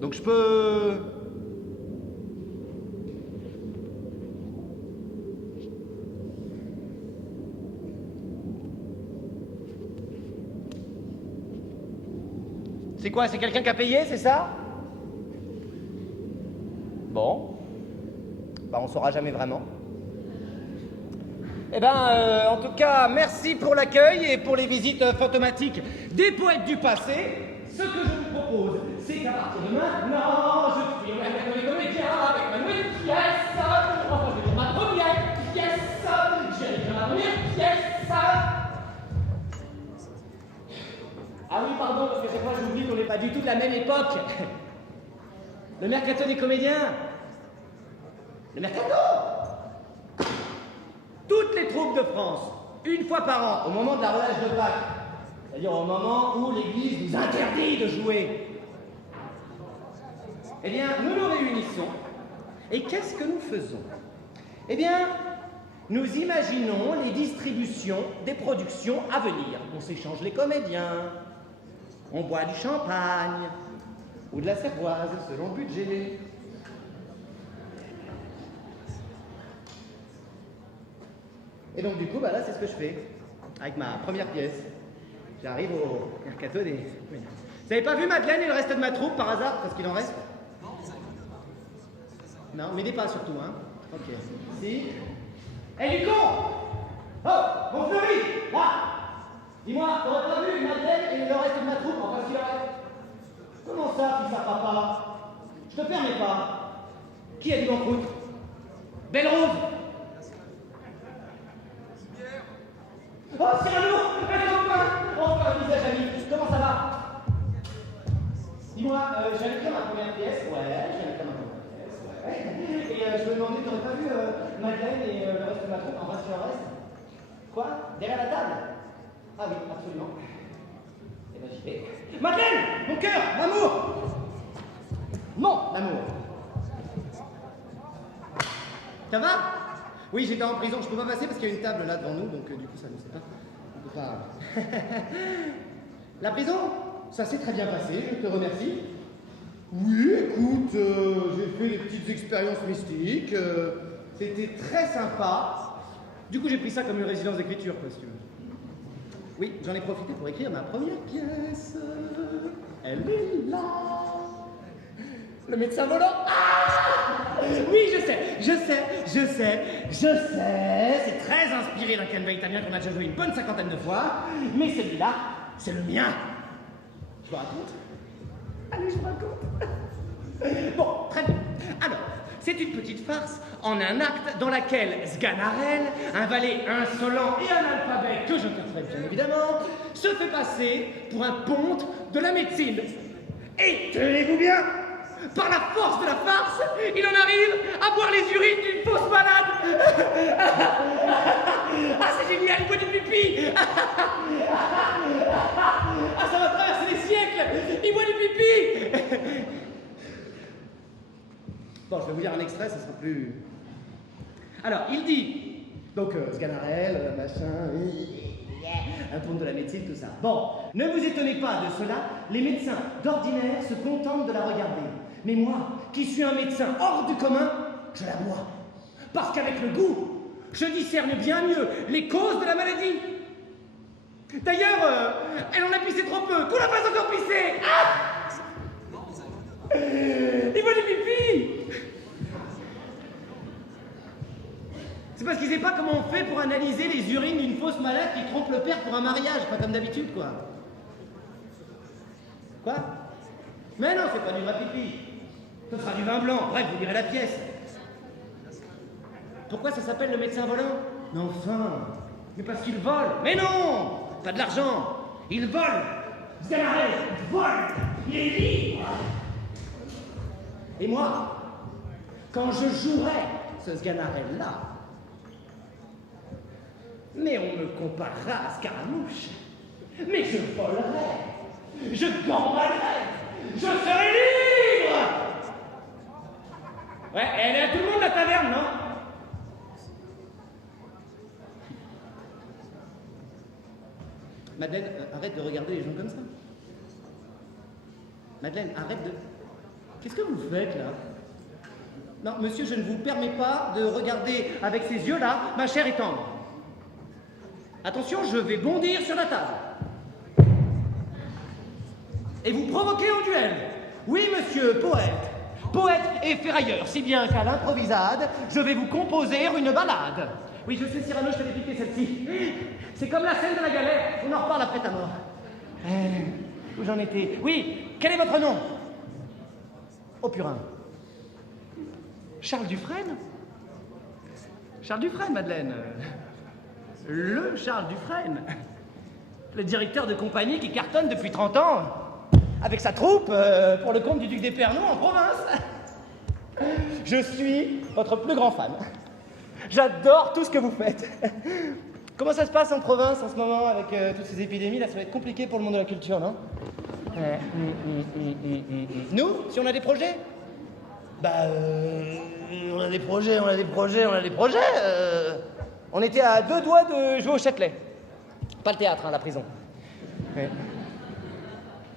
Donc je peux... C'est quoi? C'est quelqu'un qui a payé, c'est ça? Bon. Bah on saura jamais vraiment. Eh ben, en tout cas, merci pour l'accueil et pour les visites fantomatiques des poètes du passé. Ce que je vous propose, c'est qu'à partir de maintenant, je suis au mercato des comédiens avec ma nouvelle pièce. Enfin, je vais dire ma première pièce. J'ai écrit ma première pièce. Ah oui, pardon, parce que chaque fois j'oublie qu'on n'est pas du tout de la même époque. Le mercato des comédiens. Le mercato. Toutes les troupes de France, une fois par an, au moment de la relâche de Pâques, c'est-à-dire au moment où l'Église nous interdit de jouer, eh bien, nous nous réunissons. Et qu'est-ce que nous faisons? Eh bien, nous imaginons les distributions des productions à venir. On s'échange les comédiens, on boit du champagne ou de la cervoise, selon le budget. Et donc du coup, bah là, c'est ce que je fais avec ma première pièce. J'arrive au mercato des... Vous n'avez pas vu Madeleine et le reste de ma troupe par hasard, parce qu'il en reste? Non, m'aidez pas surtout, hein. Ok. Si. Hé, du con! Oh, mon Fleury, là! Dis-moi, t'aurais pas vu Madeleine et le reste de ma troupe, enfin, qu'il en reste? Comment ça, fils à papa? Je te permets pas. Qui a dit banqueroute? Belle Rose! Oh, Cyrano! Enfin, un visage ami, comment ça va? Dis-moi, j'allais écrire ma première pièce, ouais, j'allais écrire ma première pièce, ouais. Et je me demandais, t'aurais pas vu Madeleine et le reste de ma troupe, enfin, si le reste? Quoi? Derrière la table? Ah oui, absolument. Eh ben, j'y vais. Madeleine! Mon cœur! L'amour! Mon amour! Ça va? Oui, j'étais en prison, je peux pas passer parce qu'il y a une table là devant nous, donc du coup ça ne sait pas. On peut pas. La prison? Ça s'est très bien passé, je te remercie. Oui, écoute, j'ai fait des petites expériences mystiques, c'était très sympa. Du coup, j'ai pris ça comme une résidence d'écriture, quoi, si tu veux. Oui, j'en ai profité pour écrire ma première pièce. Elle est là. Le médecin volant. Ah! Oui, je sais. C'est très inspiré d'un canevas italien qu'on a déjà joué une bonne 50aine de fois. Mais celui-là, c'est le mien. Je vous raconte? Allez, je vous raconte. Bon, très bien. Alors, c'est une petite farce en un acte dans laquelle Sganarelle, un valet insolent et analphabète que je t'interprète bien évidemment, se fait passer pour un ponte de la médecine. Et tenez-vous bien, par la force de la farce, il en arrive à boire les urines d'une fausse malade. Ah, c'est génial, il boit du pipi. Ah, ça va traverser les siècles, il boit du pipi. Bon, je vais vous lire un extrait, ça sera plus... Alors, il dit, donc, Sganarelle, machin, un ponte de la médecine, tout ça. Bon, ne vous étonnez pas de cela, les médecins d'ordinaire se contentent de la regarder. Mais moi, qui suis un médecin hors du commun, je la bois. Parce qu'avec le goût, je discerne bien mieux les causes de la maladie. D'ailleurs, elle en a pissé trop peu, qu'on la fasse encore pisser. Ah! Il boit du pipi. C'est parce qu'il sait pas comment on fait pour analyser les urines d'une fausse malade qui trompe le père pour un mariage, pas comme d'habitude, quoi. Quoi? Mais non, c'est pas du vrai pipi. Ce sera du vin blanc. Bref, vous lirez la pièce. Pourquoi ça s'appelle le médecin volant? Mais enfin, mais parce qu'il vole. Mais non, pas de l'argent. Il vole. Sganarelle vole. Il est libre. Et moi, quand je jouerai ce Sganarelle-là, mais on me comparera à Scaramouche. Mais je volerai. Je gambalerai. Je serai libre. Ouais, elle est à tout le monde la taverne, non? Madeleine, arrête de regarder les gens comme ça. Madeleine, arrête de... Qu'est-ce que vous faites, là? Non, monsieur, je ne vous permets pas de regarder avec ces yeux-là ma chair est tendre. Attention, je vais bondir sur la table. Et vous provoquez en duel. Oui, monsieur, poète. Poète et ferrailleur, si bien qu'à l'improvisade, je vais vous composer une ballade. Oui, je sais, Cyrano, je t'avais piqué celle-ci. C'est comme la scène de la galère. On en reparle après ta mort. Où j'en étais? Oui, quel est votre nom? Oh, purin. Charles Dufresne? Charles Dufresne, Madeleine. Le Charles Dufresne. Le directeur de compagnie qui cartonne depuis 30 ans. Avec sa troupe pour le compte du duc d'Épernon en province. Je suis votre plus grand fan. J'adore tout ce que vous faites. Comment ça se passe en province en ce moment avec toutes ces épidémies? Là, ça va être compliqué pour le monde de la culture, non? Nous, si on a des projets? Bah, on a des projets. On était à 2 doigts de jouer au Châtelet. Pas le théâtre, hein, la prison. Ouais.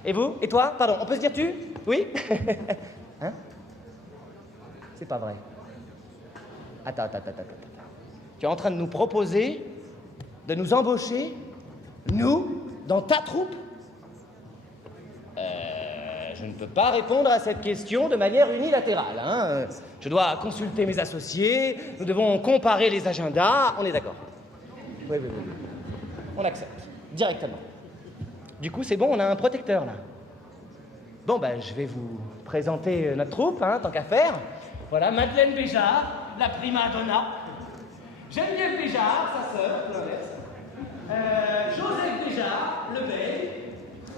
Et vous? Et toi? Pardon, on peut se dire tu? Oui? Hein? C'est pas vrai. Attends. Tu es en train de nous proposer de nous embaucher, nous, dans ta troupe? Je ne peux pas répondre à cette question de manière unilatérale. Hein. Je dois consulter mes associés, nous devons comparer les agendas. On est d'accord? Oui. On accepte, directement. Du coup, c'est bon, on a un protecteur, là. Bon, ben, je vais vous présenter notre troupe, hein, tant qu'à faire. Voilà, Madeleine Béjart, la prima donna. Geneviève Béjart, sa sœur, l'inverse. Joseph Béjart, le bel.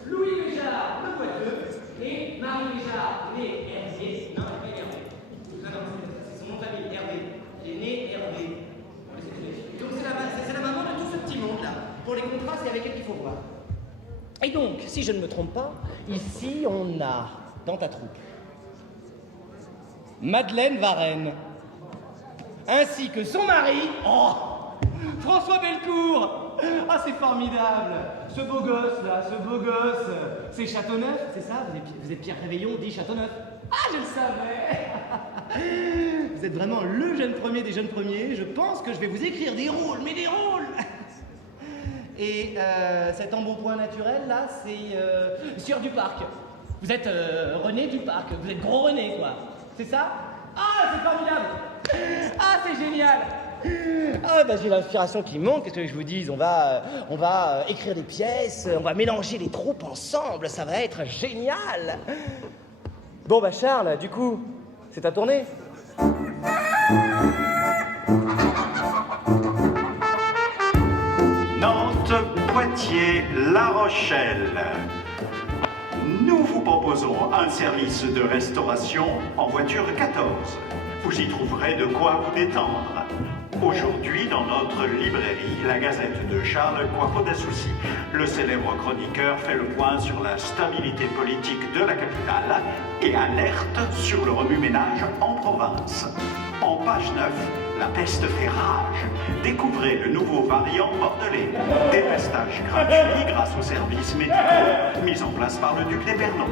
Louis Béjart, le boiteux. Et Marie Béjart, née Hervé. Non, elle n'est pas Hervé. Non, c'est son nom de famille, Hervé. Elle est née Hervé. Donc, c'est la maman de tout ce petit monde-là. Pour les contrats, c'est avec elle qu'il faut voir. Et donc, si je ne me trompe pas, ici, on a, dans ta troupe, Madeleine Varenne, ainsi que son mari, François Bellecour. Ah, c'est formidable. Ce beau gosse, là, c'est Châteauneuf, c'est ça? Vous êtes Pierre Réveillon, dit Châteauneuf. Ah, je le savais. Vous êtes vraiment le jeune premier des jeunes premiers. Je pense que je vais vous écrire des rôles, mais des rôles. Et cet embonpoint naturel, là, c'est Sieur du Parc. Vous êtes René du Parc, vous êtes gros René, quoi. C'est ça? Ah, c'est formidable! Ah, c'est génial! Ah, bah, j'ai l'inspiration qui monte, qu'est-ce que je vous dis? On va écrire des pièces, on va mélanger les troupes ensemble, ça va être génial! Bon, bah, Charles, du coup, c'est ta tournée? Nantes, Poitiers, La Rochelle. Nous vous proposons un service de restauration en voiture 14. Vous y trouverez de quoi vous détendre. Aujourd'hui, dans notre librairie, la Gazette de Charles Coiffaut d'Assouci, le célèbre chroniqueur fait le point sur la stabilité politique de la capitale et alerte sur le remue-ménage en province. En page 9, la peste fait rage. Découvrez le nouveau variant bordelais. Dépistage gratuit grâce aux services médicaux mis en place par le duc d'Épernon.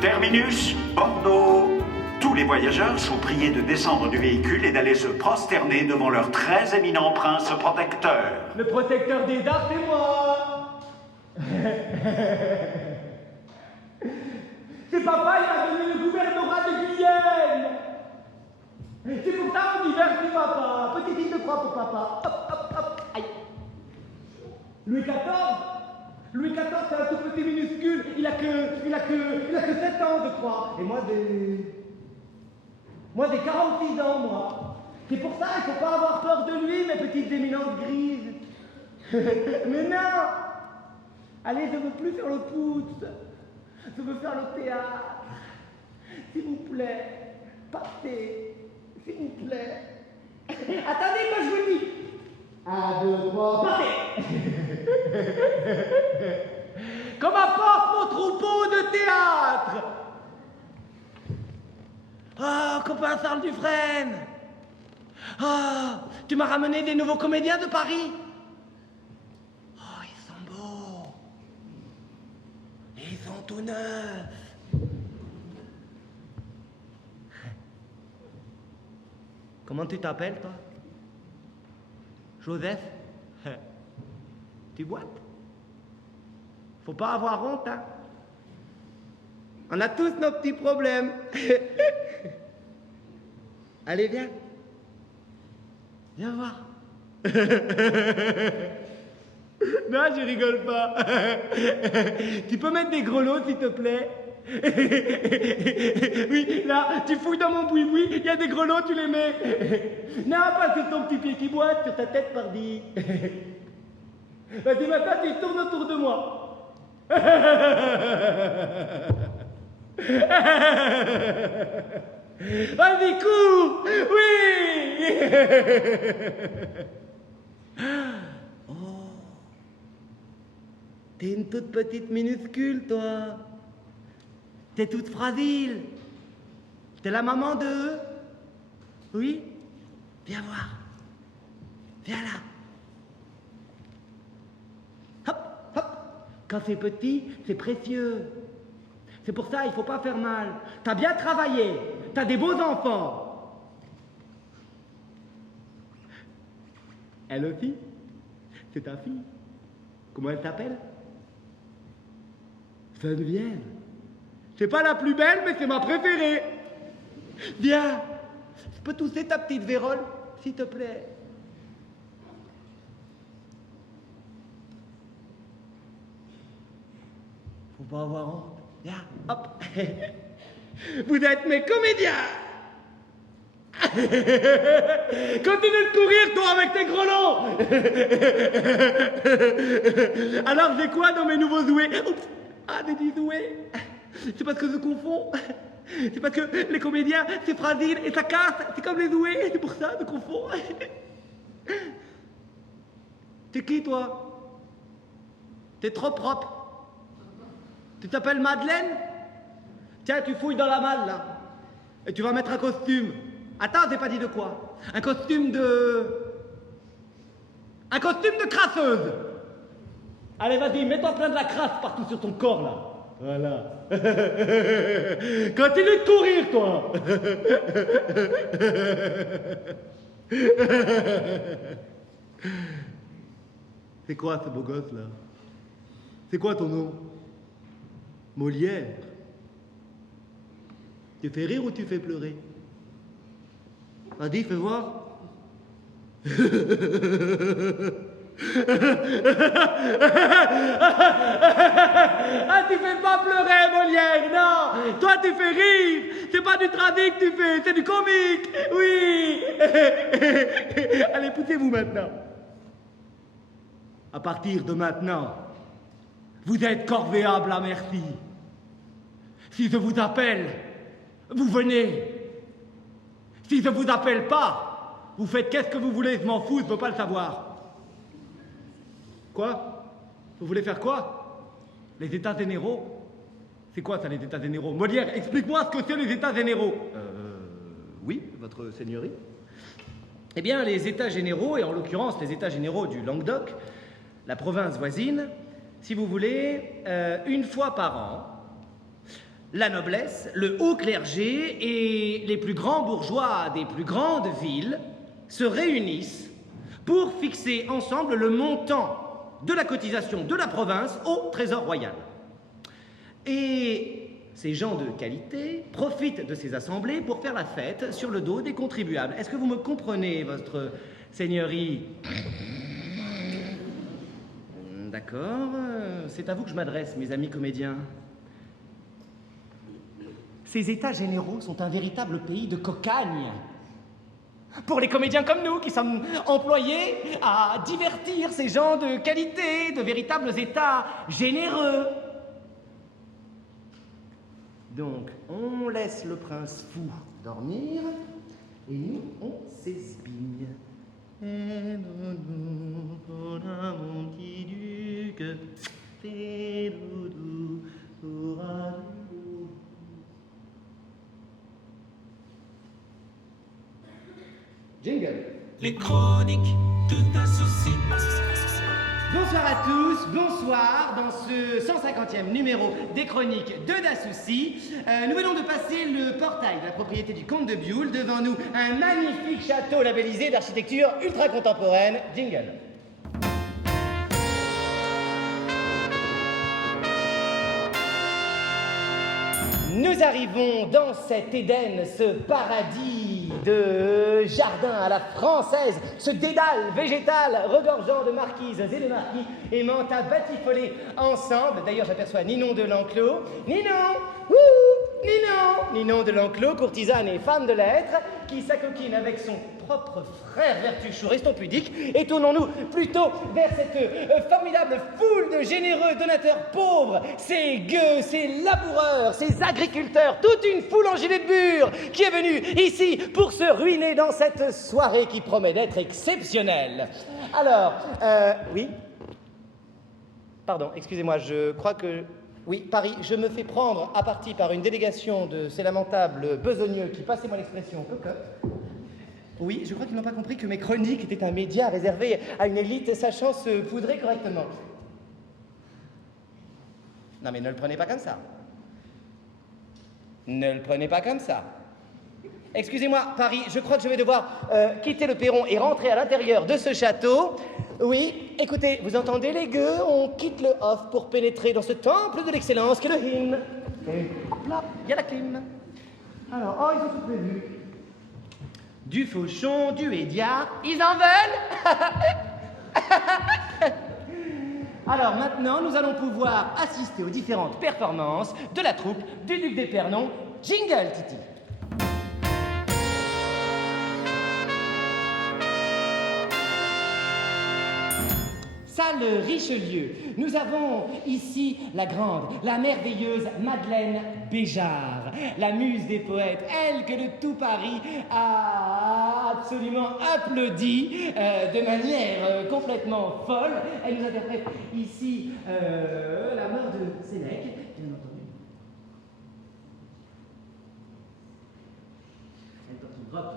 Terminus, Bordeaux. Tous les voyageurs sont priés de descendre du véhicule et d'aller se prosterner devant leur très éminent prince protecteur. Le protecteur des dards, c'est moi. C'est papa, il a donné le gouvernorat de Guyenne. C'est pour ça qu'on dit merci papa. Petite île de croix pour papa. Hop. Aïe. Louis XIV, c'est un tout petit minuscule. Il a que 7 ans, je crois. Et moi, j'ai 46 ans, moi. C'est pour ça, il ne faut pas avoir peur de lui, mes petites éminences grises. Mais non. Allez, je ne veux plus faire le pouce. Je veux faire le théâtre. S'il vous plaît, partez. S'il vous plaît. Attendez, moi je vous dis. 1, 2, 3, partez. Comme apporte mon troupeau de théâtre. Ah, copain Charles Dufresne. Ah, tu m'as ramené des nouveaux comédiens de Paris. Oh, ils sont beaux. Ils sont tout neufs. Comment tu t'appelles, toi? Joseph? Tu boites? Faut pas avoir honte, hein? On a tous nos petits problèmes. Allez, viens. Viens voir. Non, je rigole pas. Tu peux mettre des grelots, s'il te plaît? Oui, là, tu fouilles dans mon boui-boui, il y a des grelots, tu les mets. Non, pas sur ton petit pied qui boite, sur ta tête, pardi. Vas-y, maintenant, tu tournes autour de moi. Vas-y, cours. Oui. Oh. T'es une toute petite minuscule, toi. T'es toute fragile. T'es la maman de... Oui? Viens voir. Viens là. Hop, hop. Quand c'est petit, c'est précieux. C'est pour ça, il faut pas faire mal. T'as bien travaillé. T'as des beaux enfants. Elle aussi? C'est ta fille. Comment elle s'appelle? Geneviève. C'est pas la plus belle, mais c'est ma préférée. Viens. Je peux tousser ta petite Vérole, s'il te plaît? Faut pas avoir honte. Viens, hop. Vous êtes mes comédiens. Continue de courir, toi, avec tes grelots. Alors, j'ai quoi dans mes nouveaux jouets? Oups. Ah, des petits jouets. C'est parce que je confonds. C'est parce que les comédiens, c'est fragile et ça casse. C'est comme les jouets. C'est pour ça, je confonds. T'es qui, toi? T'es trop propre. Tu t'appelles Madeleine? Tiens, tu fouilles dans la malle, là. Et tu vas mettre un costume. Attends, j'ai pas dit de quoi. Un costume de crasseuse. Allez, vas-y, mets-toi plein de la crasse partout sur ton corps, là. Voilà. Continue de courir, toi. C'est quoi, ce beau gosse, là? C'est quoi ton nom? Molière. Tu fais rire ou tu fais pleurer? Vas-y, fais voir. Ah, tu fais pas pleurer, Molière, non. Toi, tu fais rire. C'est pas du tragique que tu fais, c'est du comique. Oui. Allez, poussez-vous maintenant. À partir de maintenant, vous êtes corvéable à merci. Si je vous appelle, vous venez. Si je vous appelle pas, vous faites qu'est-ce que vous voulez, je m'en fous, je veux pas le savoir. Quoi? Vous voulez faire quoi? Les états généraux? C'est quoi ça, les états généraux? Molière, explique-moi ce que c'est les états généraux. Oui, votre seigneurie. Eh bien, les états généraux, et en l'occurrence les états généraux du Languedoc, la province voisine, si vous voulez, une fois par an, la noblesse, le haut clergé et les plus grands bourgeois des plus grandes villes se réunissent pour fixer ensemble le montant de la cotisation de la province au Trésor royal. Et ces gens de qualité profitent de ces assemblées pour faire la fête sur le dos des contribuables. Est-ce que vous me comprenez, votre seigneurie? D'accord, c'est à vous que je m'adresse, mes amis comédiens. Ces états généraux sont un véritable pays de cocagne. Pour les comédiens comme nous, qui sommes employés à divertir ces gens de qualité, de véritables états généreux. Donc, on laisse le prince fou dormir, et nous, on s'espigne. Et nous, mon petit duc, fais doudou, aura doudou. Jingle. Les chroniques de Dassouci. Bonsoir à tous, bonsoir dans ce 150e numéro des chroniques de Dassouci. Nous venons de passer le portail de la propriété du comte de Bioul. Devant nous, un magnifique château labellisé d'architecture ultra contemporaine. Jingle. Nous arrivons dans cet Éden, ce paradis de jardin à la française, ce dédale végétal regorgeant de marquises et de marquis aimant à batifoler ensemble. D'ailleurs, j'aperçois Ninon de l'Enclos. Ninon! Ouh! Ninon! Ninon de l'Enclos, courtisane et femme de lettres, qui s'acoquine avec son propre frère Vertuchou, restons pudiques, et tournons-nous plutôt vers cette formidable foule de généreux donateurs pauvres, ces gueux, ces laboureurs, ces agriculteurs, toute une foule en gilet de bure qui est venue ici pour se ruiner dans cette soirée qui promet d'être exceptionnelle. Alors, oui? Pardon, excusez-moi, je crois que... Oui, Paris, je me fais prendre à partie par une délégation de ces lamentables besogneux qui, passez-moi l'expression, cocotte. Oui, je crois qu'ils n'ont pas compris que mes chroniques étaient un média réservé à une élite sachant se poudrer correctement. Non mais ne le prenez pas comme ça. Ne le prenez pas comme ça. Excusez-moi, Paris, je crois que je vais devoir quitter le perron et rentrer à l'intérieur de ce château. Oui, écoutez, vous entendez les gueux? On quitte le off pour pénétrer dans ce temple de l'excellence qu'est le hymne. Et là, il y a la clim. Alors, oh, ils ont tout prévu. Du fauchon, du hédiard, ils en veulent. Alors maintenant, nous allons pouvoir assister aux différentes performances de la troupe du Duc d'Épernon. Jingle, Titi. Salle Richelieu, nous avons ici la grande, la merveilleuse Madeleine Béjart, la muse des poètes, elle que le tout Paris a absolument applaudi de manière complètement folle. Elle nous interprète ici la mort de Sénèque, bien entendu.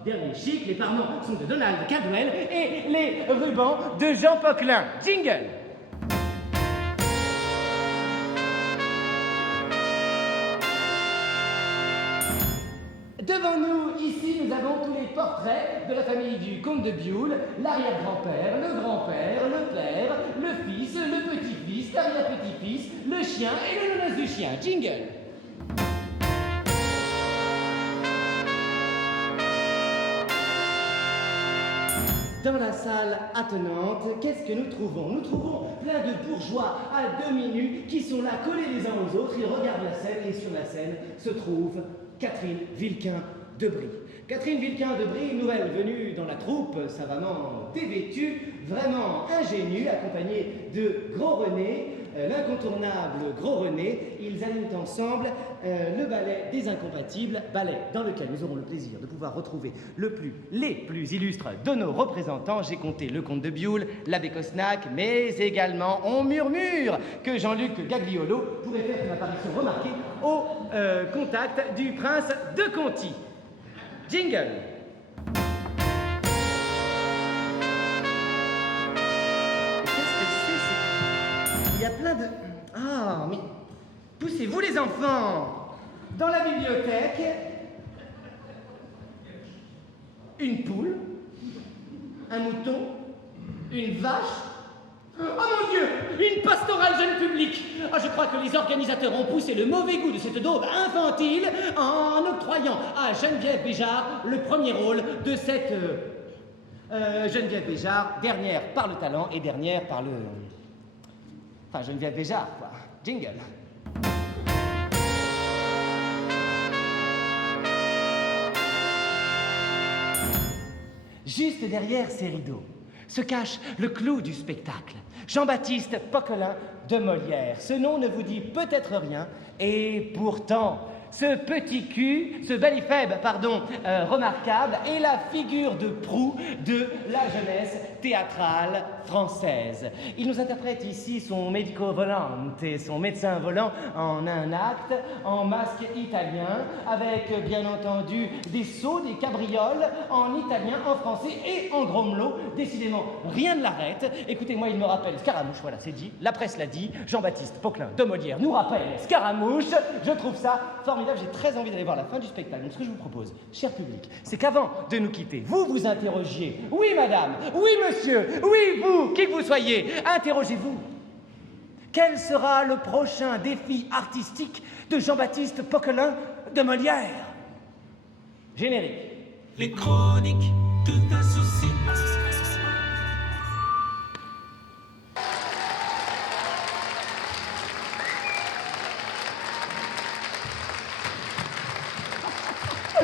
Dernier chic, les parements sont de Donald Cadwell et les rubans de Jean Poquelin. Jingle! Devant nous, ici, nous avons tous les portraits de la famille du comte de Bioul, l'arrière-grand-père, le grand-père, le père, le fils, le petit-fils, l'arrière-petit-fils, le chien et le nonos du chien. Jingle! Dans la salle attenante, qu'est-ce que nous trouvons? Nous trouvons plein de bourgeois à demi nus qui sont là collés les uns aux autres. Ils regardent la scène et sur la scène se trouve Catherine Vilquin de Brie. Catherine Vilquin de Brie, nouvelle venue dans la troupe, savamment dévêtue, vraiment ingénue, accompagnée de Gros René, l'incontournable Gros René. Ils animent ensemble le ballet des Incompatibles, ballet dans lequel nous aurons le plaisir de pouvoir retrouver les plus illustres de nos représentants. J'ai compté le comte de Bioul, l'abbé Cosnac, mais également on murmure que Jean-Luc Gagliolo pourrait faire une apparition remarquée au contact du prince de Conti. Jingle. Qu'est-ce que c'est? Il y a plein de... Ah, mais... Poussez-vous les enfants! Dans la bibliothèque, une poule, un mouton, une vache. Oh mon Dieu! Une pastorale jeune public! Ah, je crois que les organisateurs ont poussé le mauvais goût de cette daube infantile en octroyant à Geneviève Béjart le premier rôle de cette... Geneviève Béjart, dernière par le talent et dernière par le... Enfin, Geneviève Béjart, quoi. Jingle. Juste derrière ces rideaux se cache le clou du spectacle. Jean-Baptiste Poquelin de Molière. Ce nom ne vous dit peut-être rien, et pourtant, ce petit cul, ce bellifèbe, remarquable, est la figure de proue de la jeunesse théâtrale française. Il nous interprète ici son medico volante et son médecin volant en un acte, en masque italien, avec bien entendu des sauts, des cabrioles, en italien, en français et en gromelot. Décidément, rien ne l'arrête. Écoutez-moi, il me rappelle Scaramouche, voilà, c'est dit, la presse l'a dit, Jean-Baptiste Poquelin de Molière nous rappelle Scaramouche. Je trouve ça formidable, j'ai très envie d'aller voir la fin du spectacle. Donc ce que je vous propose, cher public, c'est qu'avant de nous quitter, vous vous interrogiez. Oui, madame, oui, monsieur, oui, vous, qui que vous soyez, interrogez-vous. Quel sera le prochain défi artistique de Jean-Baptiste Poquelin de Molière? Générique. les chroniques de ta saucisse. Ah,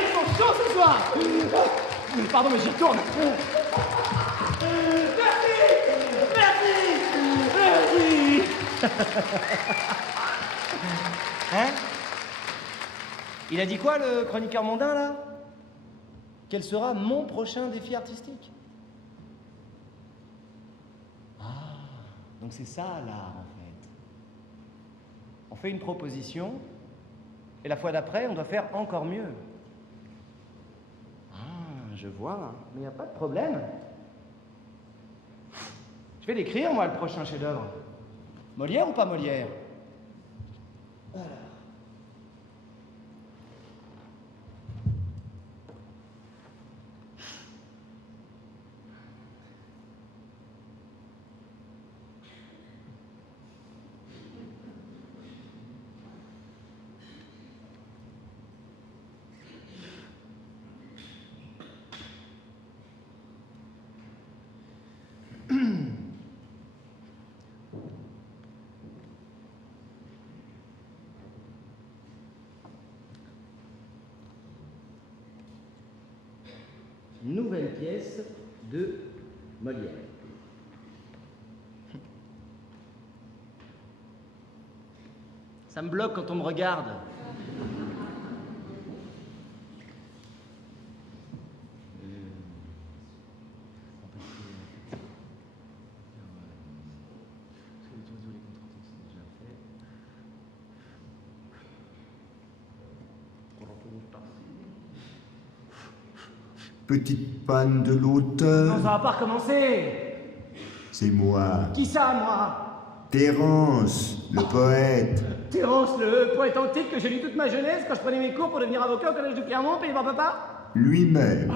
ils sont chauds ce soir. Pardon, mais j'y retourne. Merci. Hein? Il a dit quoi, le chroniqueur mondain, là? Quel sera mon prochain défi artistique? Ah, donc c'est ça, l'art, en fait. On fait une proposition, et la fois d'après, on doit faire encore mieux. Ah, je vois, mais il n'y a pas de problème. Je vais l'écrire, moi, le prochain chef-d'œuvre. Molière ou pas Molière? Alors. Nouvelle pièce de Molière. Ça me bloque quand on me regarde. Petite panne de Non, l'auteur, ça va pas recommencer. c'est moi. Qui ça, moi? Terence, le poète. Terence, le poète antique que j'ai lu toute ma jeunesse quand je prenais mes cours pour devenir avocat au collège de Clermont, payé par papa. Lui-même.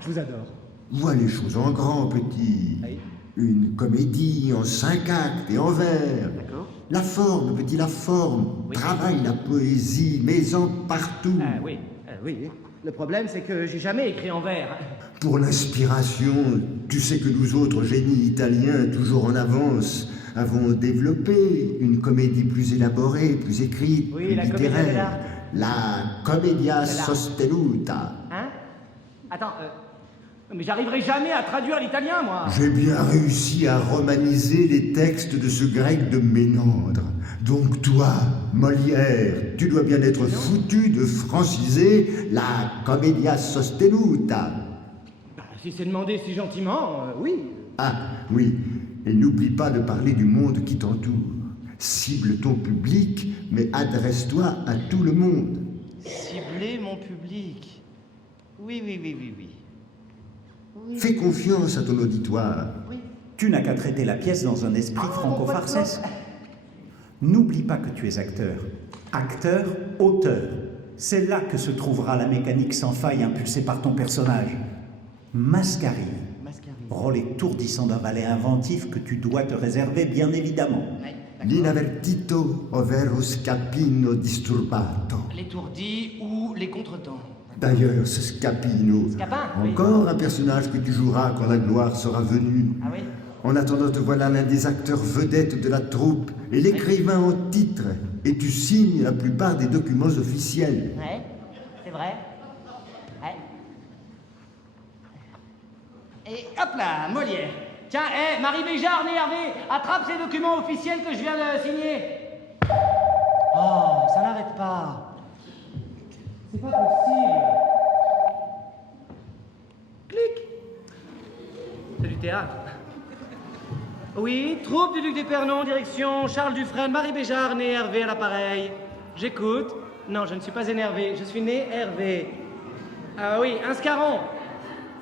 Je vous adore. Vois les choses en grand, petit. Oui. Une comédie en 5 actes et en vers. D'accord. La forme, petit, la forme. Oui. Travaille la poésie, mets-en partout. Oui, oui. Le problème, c'est que j'ai jamais écrit en vers. Pour l'inspiration, tu sais que nous autres génies italiens, toujours en avance, avons développé une comédie plus élaborée, plus écrite, Oui, plus la commedia littéraire. La commedia dell'arte. sostenuta. Hein? Attends, mais j'arriverai jamais à traduire l'italien, moi. J'ai bien réussi à romaniser les textes de ce grec de Ménandre. Donc toi, Molière, tu dois bien être foutu de franciser la commedia sostenuta. Bah, si c'est demandé si gentiment, oui. Ah, oui, et n'oublie pas de parler du monde qui t'entoure. Cible ton public, mais adresse-toi à tout le monde. Cibler mon public. Oui. Fais confiance à ton auditoire. Tu n'as qu'à traiter la pièce dans un esprit franco-farcesque. N'oublie pas que tu es acteur. Acteur, auteur. C'est là que se trouvera la mécanique sans faille impulsée par ton personnage. Mascarille. Rôle étourdissant d'un ballet inventif que tu dois te réserver, bien évidemment. L'inavertito, ovvero scapino disturbato. L'étourdi ou les contretemps. D'ailleurs, ce Scapino, Scapin, oui. encore un personnage que tu joueras quand la gloire sera venue. Ah oui? En attendant, te voilà l'un des acteurs vedettes de la troupe et l'écrivain en titre. Et tu signes la plupart des documents officiels. Ouais, c'est vrai. Ouais. Et hop là, Molière. Tiens, Marie Béjart, née Hervé, attrape ces documents officiels que je viens de signer. Oh, ça n'arrête pas. C'est pas possible. Clic. C'est du théâtre. Oui, troupe du Duc d'Épernon, direction Charles Dufresne, Marie Béjart, née Hervé à l'appareil. J'écoute. Non, je ne suis pas énervé, je suis né Hervé. Ah oui, un scarron.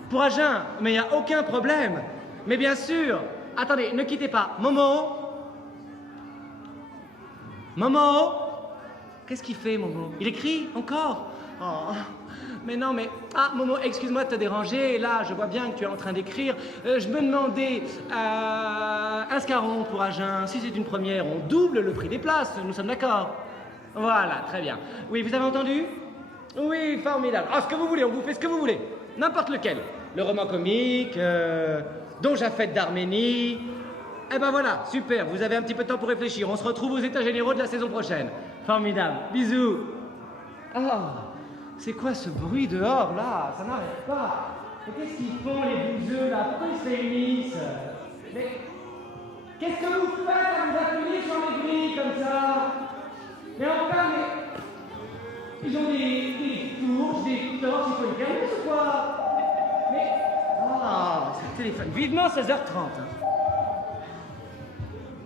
Pour Agen, mais il n'y a aucun problème. Mais bien sûr. Attendez, ne quittez pas. Momo. Momo. Qu'est-ce qu'il fait, Momo? Il écrit encore? Oh. Mais non, mais... Ah, Momo, excuse-moi de te déranger. Là, je vois bien que tu es en train d'écrire. Je me demandais... un scarron pour Agen. Si c'est une première, on double le prix des places. Nous sommes d'accord? Voilà, très bien. Oui, vous avez entendu? Oui, formidable. Ah, ce que vous voulez, on vous fait ce que vous voulez. N'importe lequel. Le roman comique, Don Japhet d'Arménie. Eh ben voilà, super, vous avez un petit peu de temps pour réfléchir. On se retrouve aux états généraux de la saison prochaine. Formidable. Bisous. Ah, c'est quoi ce bruit dehors, là? Ça n'arrête pas. Mais qu'est-ce qu'ils font, les bouseux, là? Pourquoi ils se réunissent? Mais qu'est-ce que vous faites à vous appuyer sur les grilles comme ça? Mais enfin, mais... Ils ont des fourches, des torches, il faut les fermer ou quoi? Mais... Ah, c'est le téléphone. Vivement 16h30. Hein.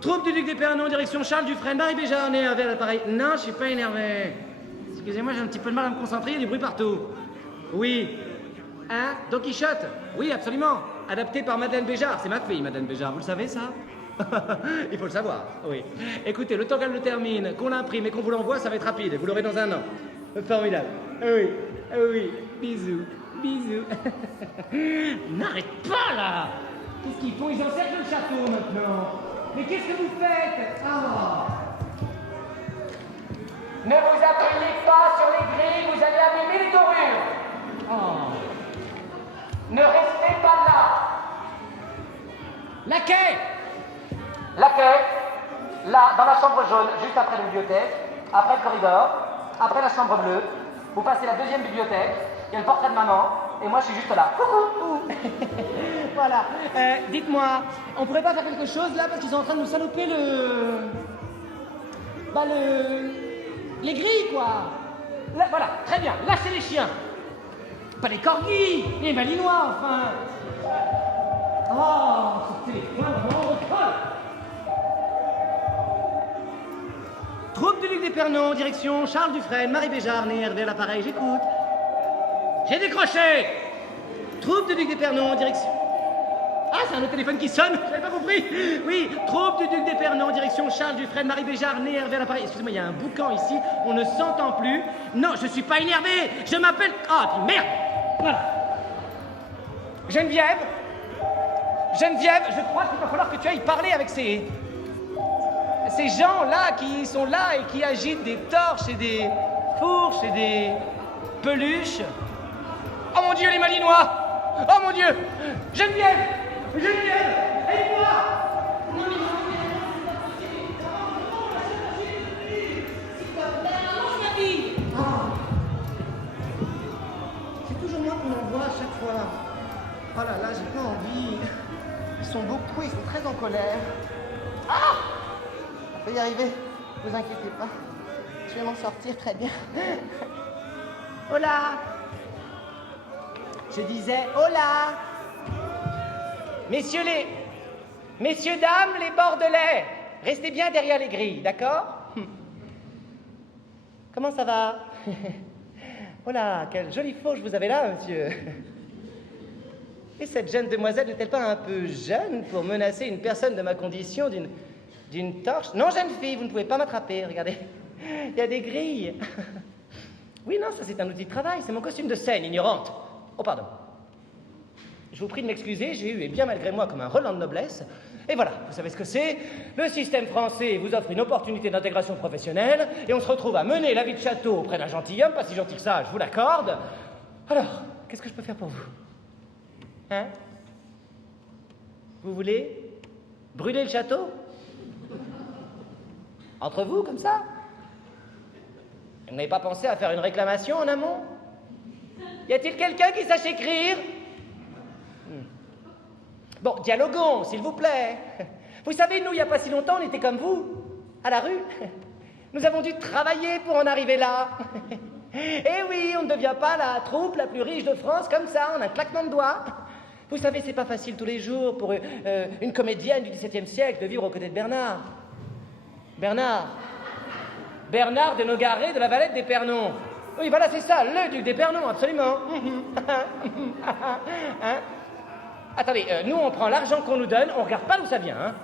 Troupe du Duc d'Épernon, direction Charles Dufresne, Marie Béjart, énervé à l'appareil. Non, je suis pas énervé. Excusez-moi, j'ai un petit peu de mal à me concentrer, il y a du bruit partout. Oui. Hein? Don Quichotte? Oui, absolument. Adapté par Madeleine Béjart. C'est ma fille, Madeleine Béjart. Vous le savez, ça? Il faut le savoir, oui. Écoutez, le temps qu'elle le termine, qu'on l'imprime et qu'on vous l'envoie, ça va être rapide. Vous l'aurez dans un an. Formidable. Oui, oui. Bisous. Bisous. N'arrête pas, là! Qu'est-ce qu'ils font? Ils encerclent le château, maintenant. Mais qu'est-ce que vous faites? Ah! Ne vous appuyez pas sur les grilles, vous allez abîmer les dorures. Oh. Ne restez pas là. Laquais? Laquais? Là, dans la chambre jaune, juste après la bibliothèque, après le corridor, après la chambre bleue, vous passez la deuxième bibliothèque, il y a le portrait de maman, et moi je suis juste là. Coucou. Voilà. Dites-moi, on pourrait pas faire quelque chose là parce qu'ils sont en train de nous saloper les grilles, quoi. Là, voilà, très bien, lâchez les chiens. Pas les corgis, les malinois, enfin. Oh, ce téléphone, vraiment, on colle. Troupe du Duc d'Épernon, direction Charles Dufresne, Marie Béjart, née Hervé à l'appareil, j'écoute. J'ai décroché. Troupe du Duc d'Épernon, direction... Ah, c'est un autre téléphone qui sonne, j'avais pas compris. Oui, troupe du Duc d'Épernon, direction Charles Dufresne, Marie Béjart, née Hervé à l'appareil. Excusez-moi, il y a un boucan ici, on ne s'entend plus. Non, je suis pas énervé, je m'appelle... Ah, puis merde. Voilà. Geneviève, je crois qu'il va falloir que tu ailles parler avec ces gens-là qui sont là et qui agitent des torches et des fourches et des peluches. Oh mon Dieu, les malinois! Oh mon Dieu! Geneviève, aide-moi! Non, mais c'est toujours moi qu'on envoie à chaque fois. Oh là là, j'ai pas envie. Ils sont beaucoup, ils sont très en colère. Ah! On peut y arriver, vous inquiétez pas. Je vais m'en sortir très bien. Hola! Je disais hola! Messieurs, dames, les Bordelais, restez bien derrière les grilles, d'accord? Comment ça va? Oh là, quelle jolie fourche vous avez là, monsieur. Et cette jeune demoiselle n'est-elle pas un peu jeune pour menacer une personne de ma condition d'une torche? Non, jeune fille, vous ne pouvez pas m'attraper, regardez. Il y a des grilles. Oui, non, ça c'est un outil de travail, c'est mon costume de scène, ignorante. Oh, pardon. Je vous prie de m'excuser, j'ai eu, et bien malgré moi, comme un relent de noblesse. Et voilà, vous savez ce que c'est? Le système français vous offre une opportunité d'intégration professionnelle, et on se retrouve à mener la vie de château auprès d'un gentilhomme, pas si gentil que ça, je vous l'accorde. Alors, qu'est-ce que je peux faire pour vous? Hein? Vous voulez brûler le château? Entre vous, comme ça? Vous n'avez pas pensé à faire une réclamation en amont? Y a-t-il quelqu'un qui sache écrire? Bon, dialoguons, s'il vous plaît. Vous savez, nous, il n'y a pas si longtemps, on était comme vous, à la rue. Nous avons dû travailler pour en arriver là. Eh oui, on ne devient pas la troupe la plus riche de France comme ça, en un claquement de doigts. Vous savez, c'est pas facile tous les jours pour une comédienne du XVIIe siècle de vivre aux côtés de Bernard. Bernard de Nogaret de la Valette d'Épernon. Oui, voilà, c'est ça, le duc d'Épernon, absolument. Hein? Attendez, nous, on prend l'argent qu'on nous donne, on regarde pas d'où ça vient, hein.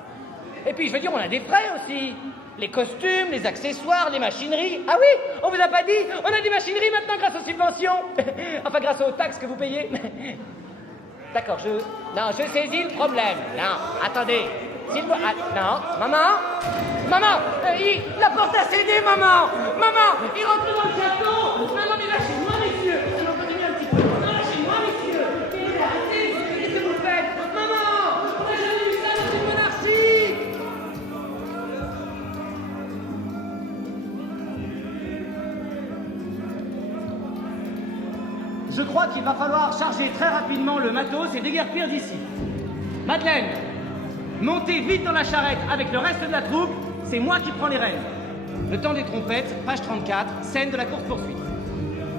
Et puis, je veux dire, on a des frais aussi. Les costumes, les accessoires, les machineries. Ah oui, on vous a pas dit, on a des machineries maintenant grâce aux subventions. Enfin, grâce aux taxes que vous payez. D'accord, je saisis le problème. Non, attendez. S'il vous... non, maman, la porte a cédé, maman, il rentre dans le château. Non, mais lâchez-moi. qu'il va falloir charger très rapidement le matos et déguerpir d'ici. Madeleine, montez vite dans la charrette avec le reste de la troupe, c'est moi qui prends les rênes. Le temps des trompettes, page 34, scène de la course-poursuite.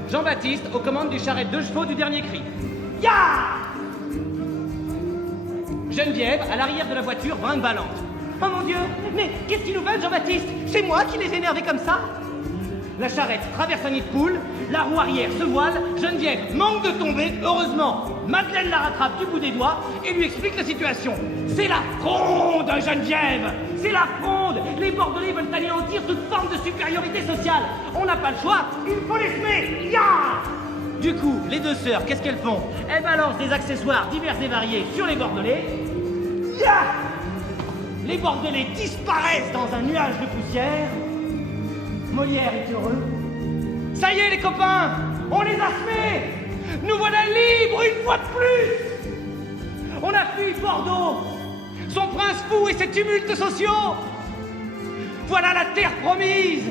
Jean-Baptiste aux commandes du charrette de chevaux du dernier cri. Ya! Geneviève à l'arrière de la voiture, brinque-ballante. Oh mon Dieu, mais qu'est-ce qu'ils nous veulent, Jean-Baptiste? C'est moi qui les ai énervés comme ça? La charrette traverse un nid de poule, la roue arrière se voile, Geneviève manque de tomber, heureusement. Madeleine la rattrape du bout des doigts et lui explique la situation. C'est la fronde, Geneviève! C'est la fronde! Les Bordelais veulent anéantir toute forme de supériorité sociale. On n'a pas le choix, il faut les semer! Ya! Du coup, les deux sœurs, qu'est-ce qu'elles font? Elles balancent des accessoires divers et variés sur les Bordelais. Ya! Les Bordelais disparaissent dans un nuage de poussière. Molière est heureux. Ça y est, les copains, on les a semés. Nous voilà libres une fois de plus. On a fui Bordeaux, son prince fou et ses tumultes sociaux. Voilà la terre promise.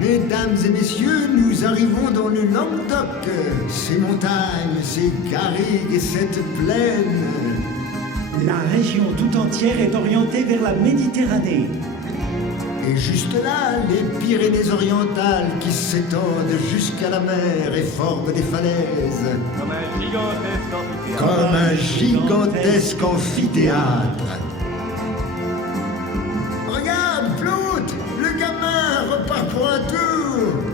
Mesdames et messieurs, nous arrivons dans le Languedoc. Ces montagnes, ces garrigues et cette plaine. La région tout entière est orientée vers la Méditerranée. Et juste là, les Pyrénées-Orientales qui s'étendent jusqu'à la mer et forment des falaises. Comme un gigantesque amphithéâtre. Regarde, Plout, le gamin repart pour un tour.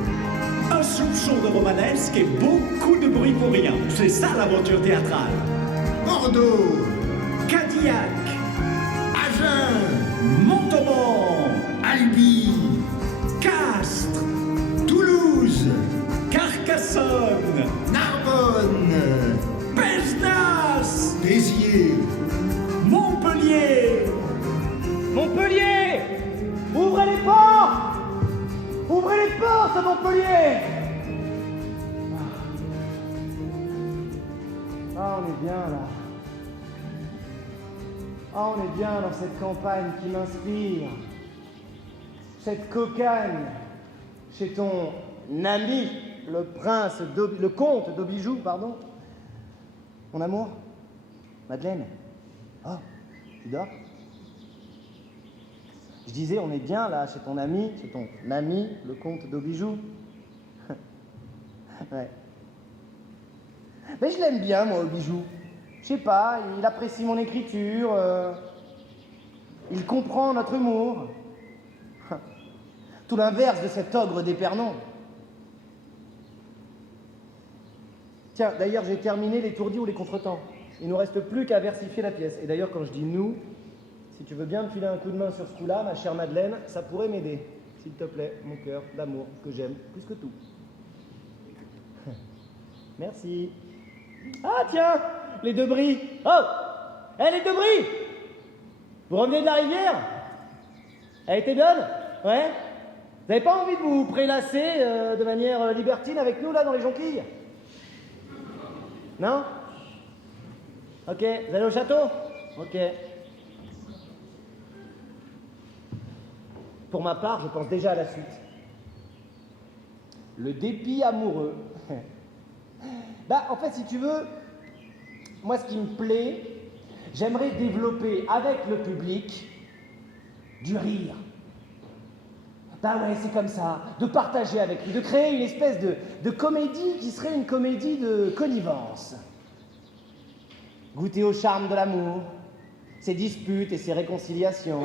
Un soupçon de romanesque et beaucoup de bruit pour rien. C'est ça l'aventure théâtrale. Bordeaux, Cadillac, Agen, Montauban, Albi, Castres, Toulouse, Carcassonne, Narbonne, Pézenas, Béziers, Montpellier. Montpellier! Ouvrez les portes! Ouvrez les portes à Montpellier! Ah, on est bien là. Ah, on est bien dans cette campagne qui m'inspire. Cette cocagne chez ton ami, le comte d'Aubijoux, pardon. Mon amour? Madeleine? Oh, tu dors? Je disais, on est bien là, chez ton ami, le comte d'Aubijoux. Ouais. Mais je l'aime bien, moi, Aubijoux. Je sais pas, il apprécie mon écriture, il comprend notre humour. Tout l'inverse de cet ogre d'Épernon. Tiens, d'ailleurs, j'ai terminé les tourdis ou les contretemps. Il nous reste plus qu'à versifier la pièce. Et d'ailleurs, quand je dis nous, si tu veux bien me filer un coup de main sur ce coup-là, ma chère Madeleine, ça pourrait m'aider. S'il te plaît, mon cœur d'amour, que j'aime plus que tout. Merci. Ah tiens, les Debris. Oh, les Debris. Vous revenez de la rivière? Elle était bonne? Ouais. Vous n'avez pas envie de vous prélasser de manière libertine avec nous, là, dans les jonquilles? Non? Ok, vous allez au château? Ok. Pour ma part, je pense déjà à la suite. Le dépit amoureux. Bah, en fait, si tu veux, moi, ce qui me plaît, j'aimerais développer avec le public du rire. Bah ouais, c'est comme ça, de partager avec lui, de créer une espèce de comédie qui serait une comédie de connivence. Goûter au charme de l'amour, ses disputes et ses réconciliations.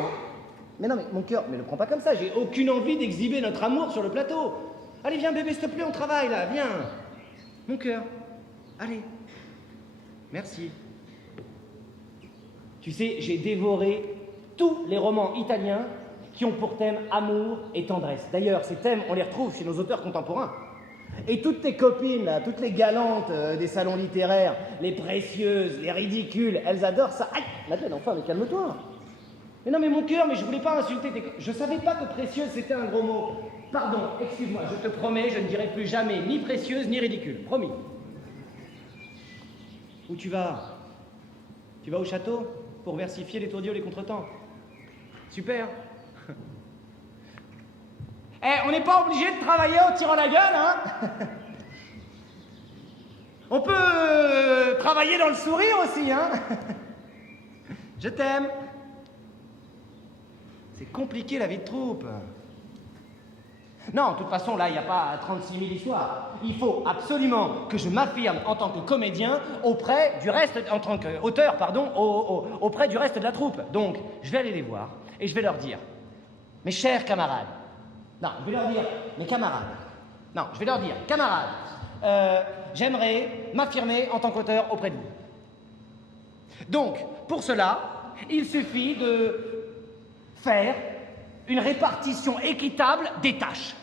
Mais non, mais mon cœur, mais le prends pas comme ça, j'ai aucune envie d'exhiber notre amour sur le plateau. Allez, viens bébé, s'il te plaît, on travaille là, viens. Mon cœur, allez. Merci. Tu sais, j'ai dévoré tous les romans italiens qui ont pour thème amour et tendresse. D'ailleurs, ces thèmes, on les retrouve chez nos auteurs contemporains. Et toutes tes copines, là, toutes les galantes des salons littéraires, les précieuses, les ridicules, elles adorent ça. Aïe, Madeleine, enfin, mais calme-toi. Mais non, mais mon cœur, mais je voulais pas insulter tes... Je savais pas que précieuse, c'était un gros mot. Pardon, excuse-moi, je te promets, je ne dirai plus jamais ni précieuse ni ridicule. Promis. Où tu vas? Tu vas au château pour versifier les tourdis ou les contretemps? Super. On n'est pas obligé de travailler en tirant la gueule, hein? On peut travailler dans le sourire aussi, hein. Je t'aime. C'est compliqué la vie de troupe. Non, de toute façon, là, il n'y a pas 36 000 histoires. Il faut absolument que je m'affirme en tant que comédien auprès du reste, en tant qu'auteur, pardon, auprès du reste de la troupe. Donc, je vais aller les voir et je vais leur dire, mes chers camarades, non, je vais leur dire, mes camarades, non, je vais leur dire, camarades, j'aimerais m'affirmer en tant qu'auteur auprès de vous. Donc, pour cela, il suffit de faire une répartition équitable des tâches.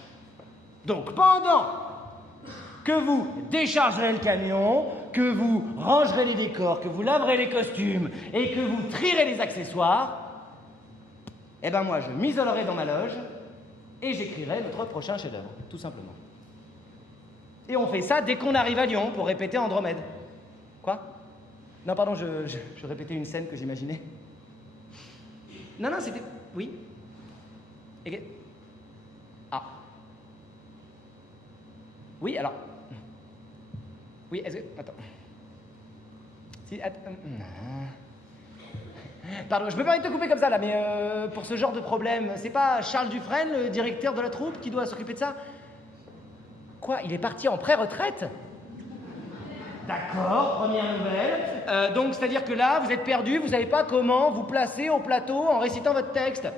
Donc, pendant que vous déchargerez le camion, que vous rangerez les décors, que vous laverez les costumes et que vous trierez les accessoires, eh ben moi, je m'isolerai dans ma loge et j'écrirai notre prochain chef-d'œuvre, tout simplement. Et on fait ça dès qu'on arrive à Lyon pour répéter Andromède. Quoi? Non, pardon, je répétais une scène que j'imaginais. Non, c'était... Oui. Ah. Oui, alors. Oui, est-ce que... Attends. Si, attends. Pardon, je me permets de te couper comme ça, là, mais pour ce genre de problème, c'est pas Charles Dufresne, le directeur de la troupe, qui doit s'occuper de ça? Quoi, il est parti en pré-retraite? D'accord, première nouvelle. Donc, c'est-à-dire que là, vous êtes perdu, vous savez pas comment vous placer au plateau en récitant votre texte.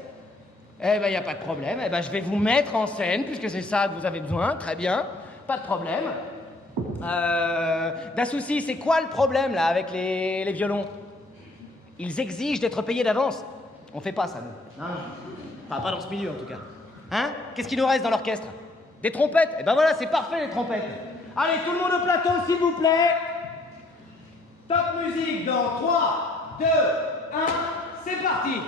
Eh ben, il n'y a pas de problème. Eh ben, je vais vous mettre en scène, puisque c'est ça que vous avez besoin. Très bien, pas de problème. Dassouci, c'est quoi le problème, là, avec les violons? Ils exigent d'être payés d'avance. On fait pas ça, nous. Hein? Enfin, pas dans ce milieu, en tout cas. Hein? Qu'est-ce qu'il nous reste dans l'orchestre? Des trompettes? Eh ben voilà, c'est parfait, les trompettes. Allez, tout le monde au plateau, s'il vous plaît. Top musique dans 3, 2, 1, c'est parti.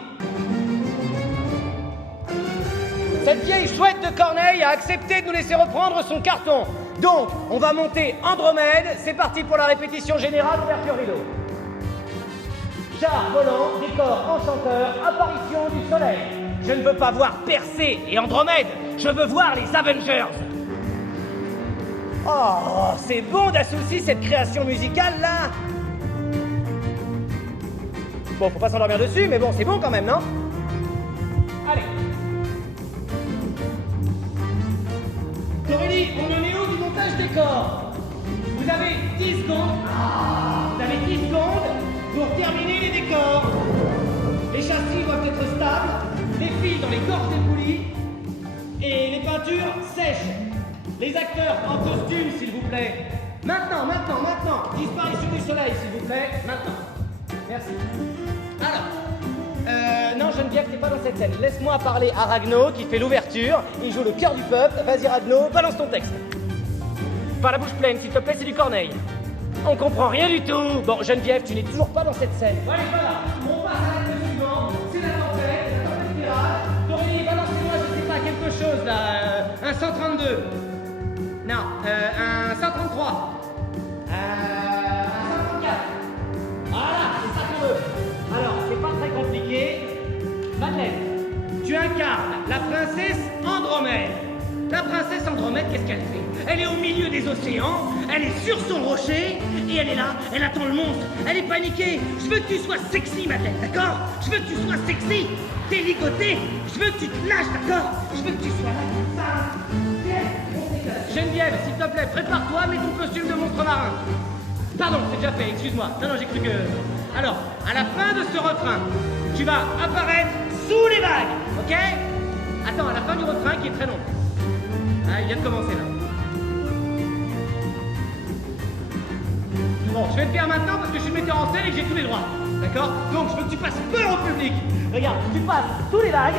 Cette vieille chouette de Corneille a accepté de nous laisser reprendre son carton. Donc, on va monter Andromède. C'est parti pour la répétition générale, ouverture rideau. Char volant, décor enchanteur, apparition du soleil. Je ne veux pas voir Persée et Andromède, je veux voir les Avengers. Oh, c'est bon d'associer cette création musicale là. Bon, faut pas s'endormir dessus, mais bon, c'est bon quand même, non? Allez. Aurélie, on en est où du montage décor? Vous avez 10 secondes. Vous avez 10 secondes pour terminer les décors. Les châssis doivent être stables, les fils dans les gorges des poulies et les peintures sèches. Les acteurs en costume, s'il vous plaît. Maintenant. Disparition du soleil, s'il vous plaît. Maintenant. Merci. Alors, non, Geneviève, t'es pas dans cette scène. Laisse-moi parler à Ragno, qui fait l'ouverture. Il joue le cœur du peuple. Vas-y, Ragno, balance ton texte. Par la bouche pleine, s'il te plaît, c'est du Corneille. On comprend rien du tout. Bon, Geneviève, tu n'es toujours pas dans cette scène. Bon, allez, voilà. On passe à l'acte suivant. C'est la tempête spirale. Aurélie, balancez-moi, je sais pas, quelque chose, là. Un 132. Non, un 133. Un 134. Voilà, c'est ça qu'on veut. Alors, c'est pas très compliqué. Madeleine, tu incarnes la princesse Andromède. La princesse Andromède, qu'est-ce qu'elle fait? Elle est au milieu des océans, elle est sur son rocher, et elle est là, elle attend le monstre, elle est paniquée. Je veux que tu sois sexy, Madeleine, d'accord? Je veux que tu sois sexy, t'es ligoté, je veux que tu te lâches, d'accord? Je veux que tu sois là comme ça. Geneviève, s'il te plaît, prépare-toi, mets ton costume de monstre marin. Pardon, c'est déjà fait, excuse-moi. Non, j'ai cru que... Alors, à la fin de ce refrain, tu vas apparaître sous les vagues, ok? Attends, à la fin du refrain qui est très long. Ah, il vient de commencer, là. Bon, je vais le faire maintenant parce que je suis metteur en scène et que j'ai tous les droits. D'accord? Donc, je veux que tu passes peur au public. Regarde, tu passes sous les vagues.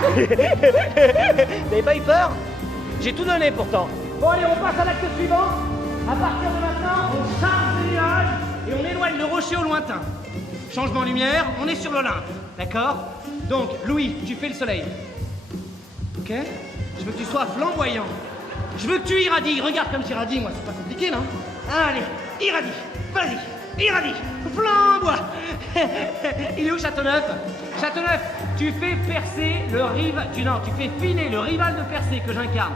Vous n'avez pas eu peur? J'ai tout donné pourtant. Bon, allez, on passe à l'acte suivant. À partir de maintenant, on charge les nuages et on éloigne le rocher au lointain. Changement lumière, on est sur l'Olympe. D'accord? Donc, Louis, tu fais le soleil. Ok? Je veux que tu sois flamboyant. Je veux que tu irradies. Regarde comme tu irradies, moi, c'est pas compliqué, non? Allez, irradie. Vas-y, irradie. Flamboie. Il est où Châteauneuf? Châteauneuf, tu fais percer le rival... Non, tu fais filer le rival de Persée que j'incarne.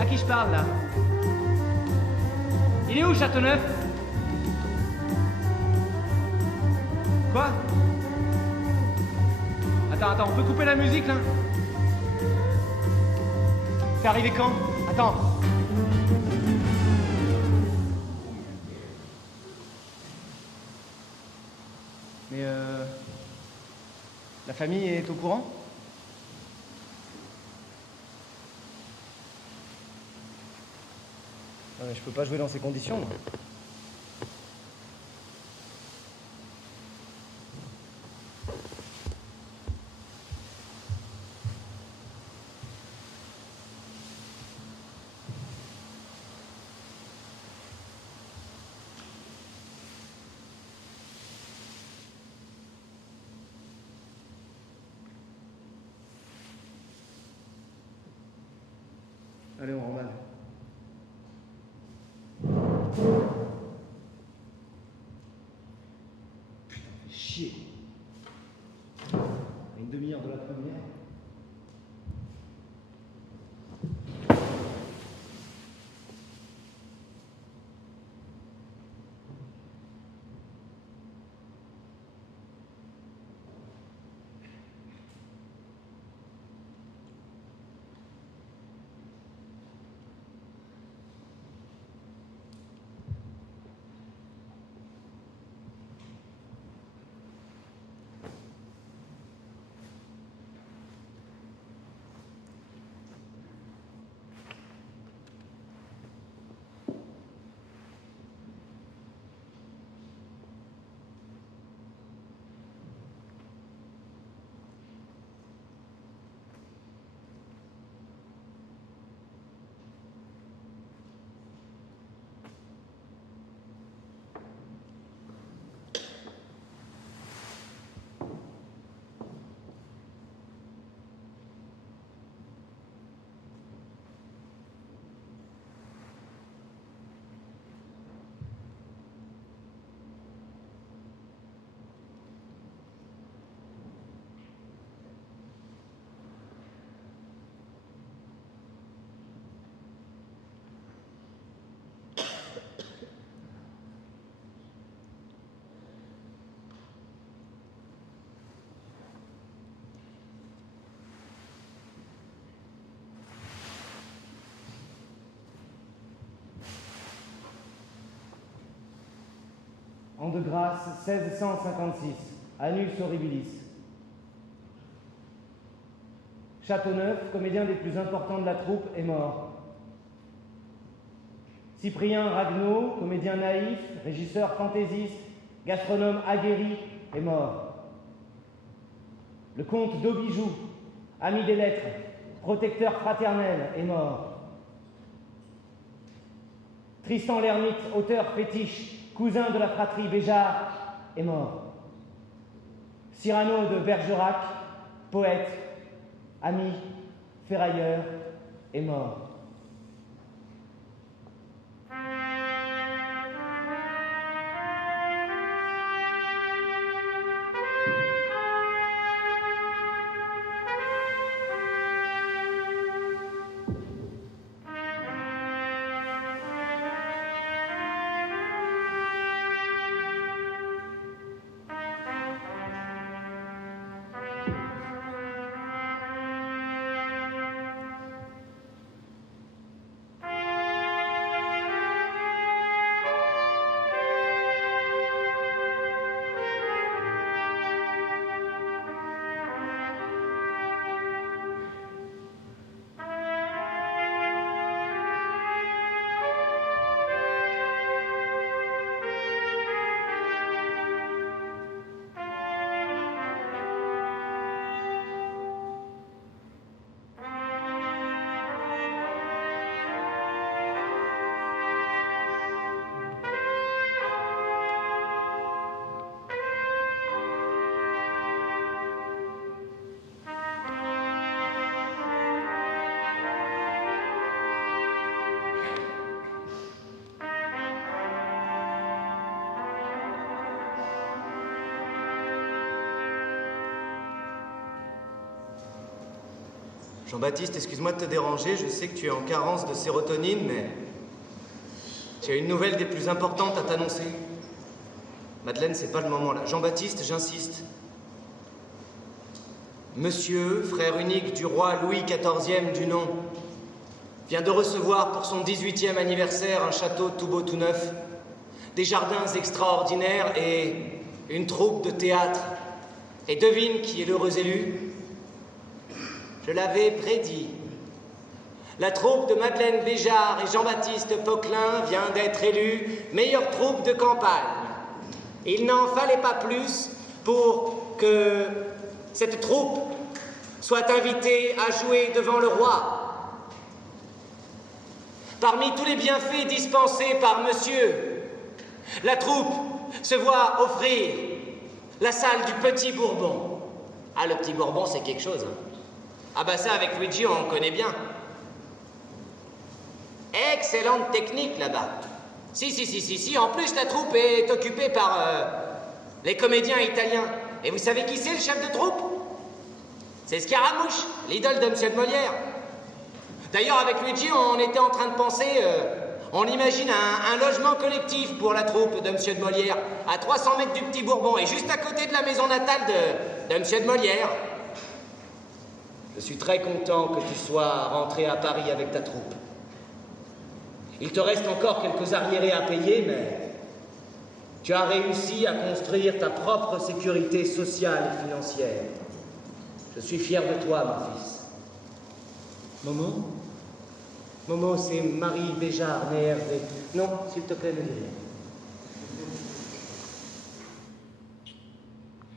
À qui je parle, là? Il est où, Châteauneuf? Quoi? Attends, on peut couper la musique, là? C'est arrivé quand? Attends. Mais la famille est au courant? Non mais je peux pas jouer dans ces conditions, moi. Allez, on remballe. Putain, fait chier. À une demi-heure de la première. An de grâce 1656, Annus Horribilis. Châteauneuf, comédien des plus importants de la troupe, est mort. Cyprien Raguenaud, comédien naïf, régisseur fantaisiste, gastronome aguerri, est mort. Le comte d'Aubijoux, ami des lettres, protecteur fraternel, est mort. Tristan l'Hermite, auteur fétiche, cousin de la fratrie Béjart, est mort. Cyrano de Bergerac, poète, ami, ferrailleur, est mort. Jean-Baptiste, excuse-moi de te déranger, je sais que tu es en carence de sérotonine, mais J'ai une nouvelle des plus importantes à t'annoncer. Madeleine, c'est pas le moment là. Jean-Baptiste, j'insiste. Monsieur, frère unique du roi Louis XIVe du nom, vient de recevoir pour son 18e anniversaire un château tout beau tout neuf, des jardins extraordinaires et une troupe de théâtre. Et devine qui est l'heureux élu? Je l'avais prédit. La troupe de Madeleine Béjart et Jean-Baptiste Poquelin vient d'être élue meilleure troupe de campagne. Il n'en fallait pas plus pour que cette troupe soit invitée à jouer devant le roi. Parmi tous les bienfaits dispensés par monsieur, la troupe se voit offrir la salle du Petit Bourbon. Ah, le Petit Bourbon, c'est quelque chose, hein. Ah bah ça, avec Luigi, on connaît bien. Excellente technique, là-bas. Si. En plus, la troupe est occupée par les comédiens italiens. Et vous savez qui c'est, le chef de troupe? C'est Scaramouche, l'idole de Monsieur de Molière. D'ailleurs, avec Luigi, on était en train de penser... on imagine un logement collectif pour la troupe de Monsieur de Molière, à 300 mètres du Petit Bourbon, et juste à côté de la maison natale de Monsieur de Molière. Je suis très content que tu sois rentré à Paris avec ta troupe. Il te reste encore quelques arriérés à payer, mais tu as réussi à construire ta propre sécurité sociale et financière. Je suis fier de toi, mon fils. Momo? Momo, c'est Marie Béjart, née Hervé. Non, s'il te plaît, ne dis rien.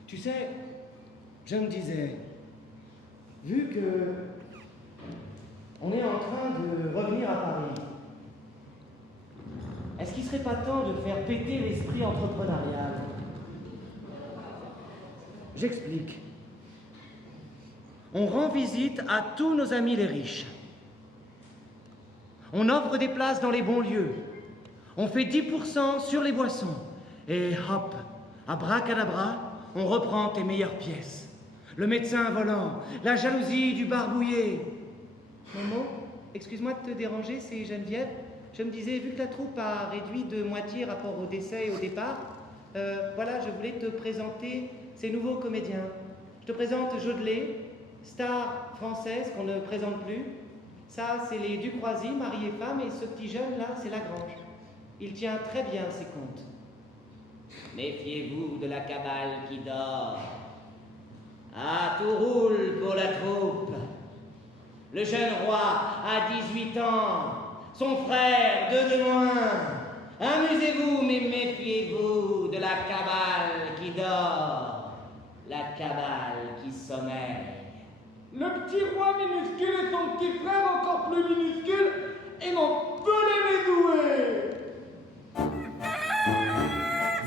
Tu sais, je me disais, vu que on est en train de revenir à Paris, est-ce qu'il ne serait pas temps de faire péter l'esprit entrepreneurial? J'explique. On rend visite à tous nos amis les riches. On offre des places dans les bons lieux. On fait 10% sur les boissons. Et hop, abracadabra, on reprend tes meilleures pièces. Le médecin volant, la jalousie du barbouillé. Momo, excuse-moi de te déranger, c'est Geneviève. Je me disais, vu que la troupe a réduit de moitié rapport au décès et au départ, voilà, je voulais te présenter ces nouveaux comédiens. Je te présente Jodelet, star française qu'on ne présente plus. Ça, c'est les Ducroisy, mari et femme, et ce petit jeune-là, c'est Lagrange. Il tient très bien ses comptes. Méfiez-vous de la cabale qui dort. Ah, tout roule pour la troupe. Le jeune roi a 18 ans. Son frère, deux de moins. Amusez-vous, mais méfiez-vous de la cabale qui dort. La cabale qui sommeille. Le petit roi minuscule et son petit frère encore plus minuscule et m'ont volé mes doués.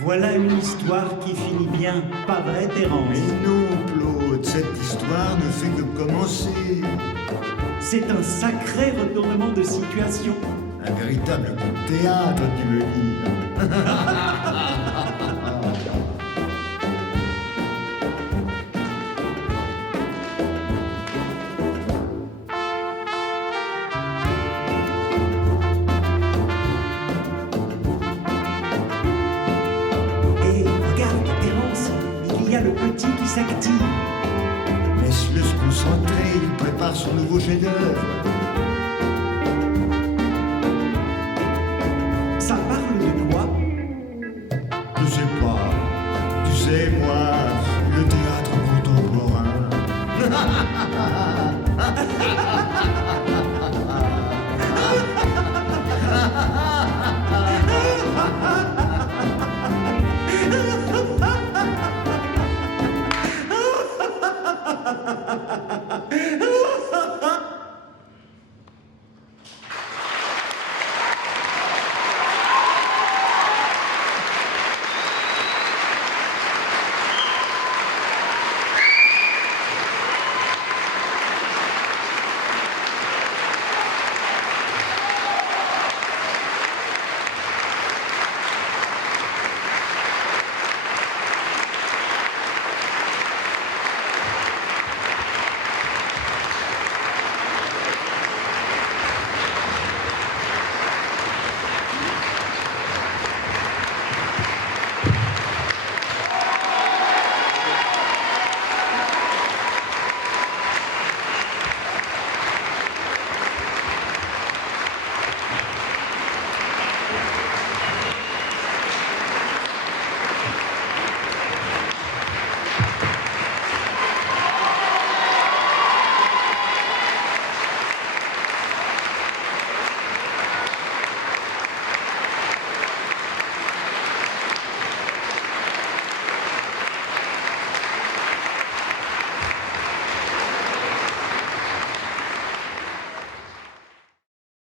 Voilà une histoire qui finit bien, pas vrai, Thérence? Mais non, Claude, cette histoire ne fait que commencer. C'est un sacré retournement de situation. Un véritable coup de théâtre, tu veux dire. Et regarde, Thérence, il y a le petit qui s'active. Laisse-le se concentrer, il prépare son nouveau chef-d'œuvre. Ça parle de quoi? Je sais pas. Tu sais, moi,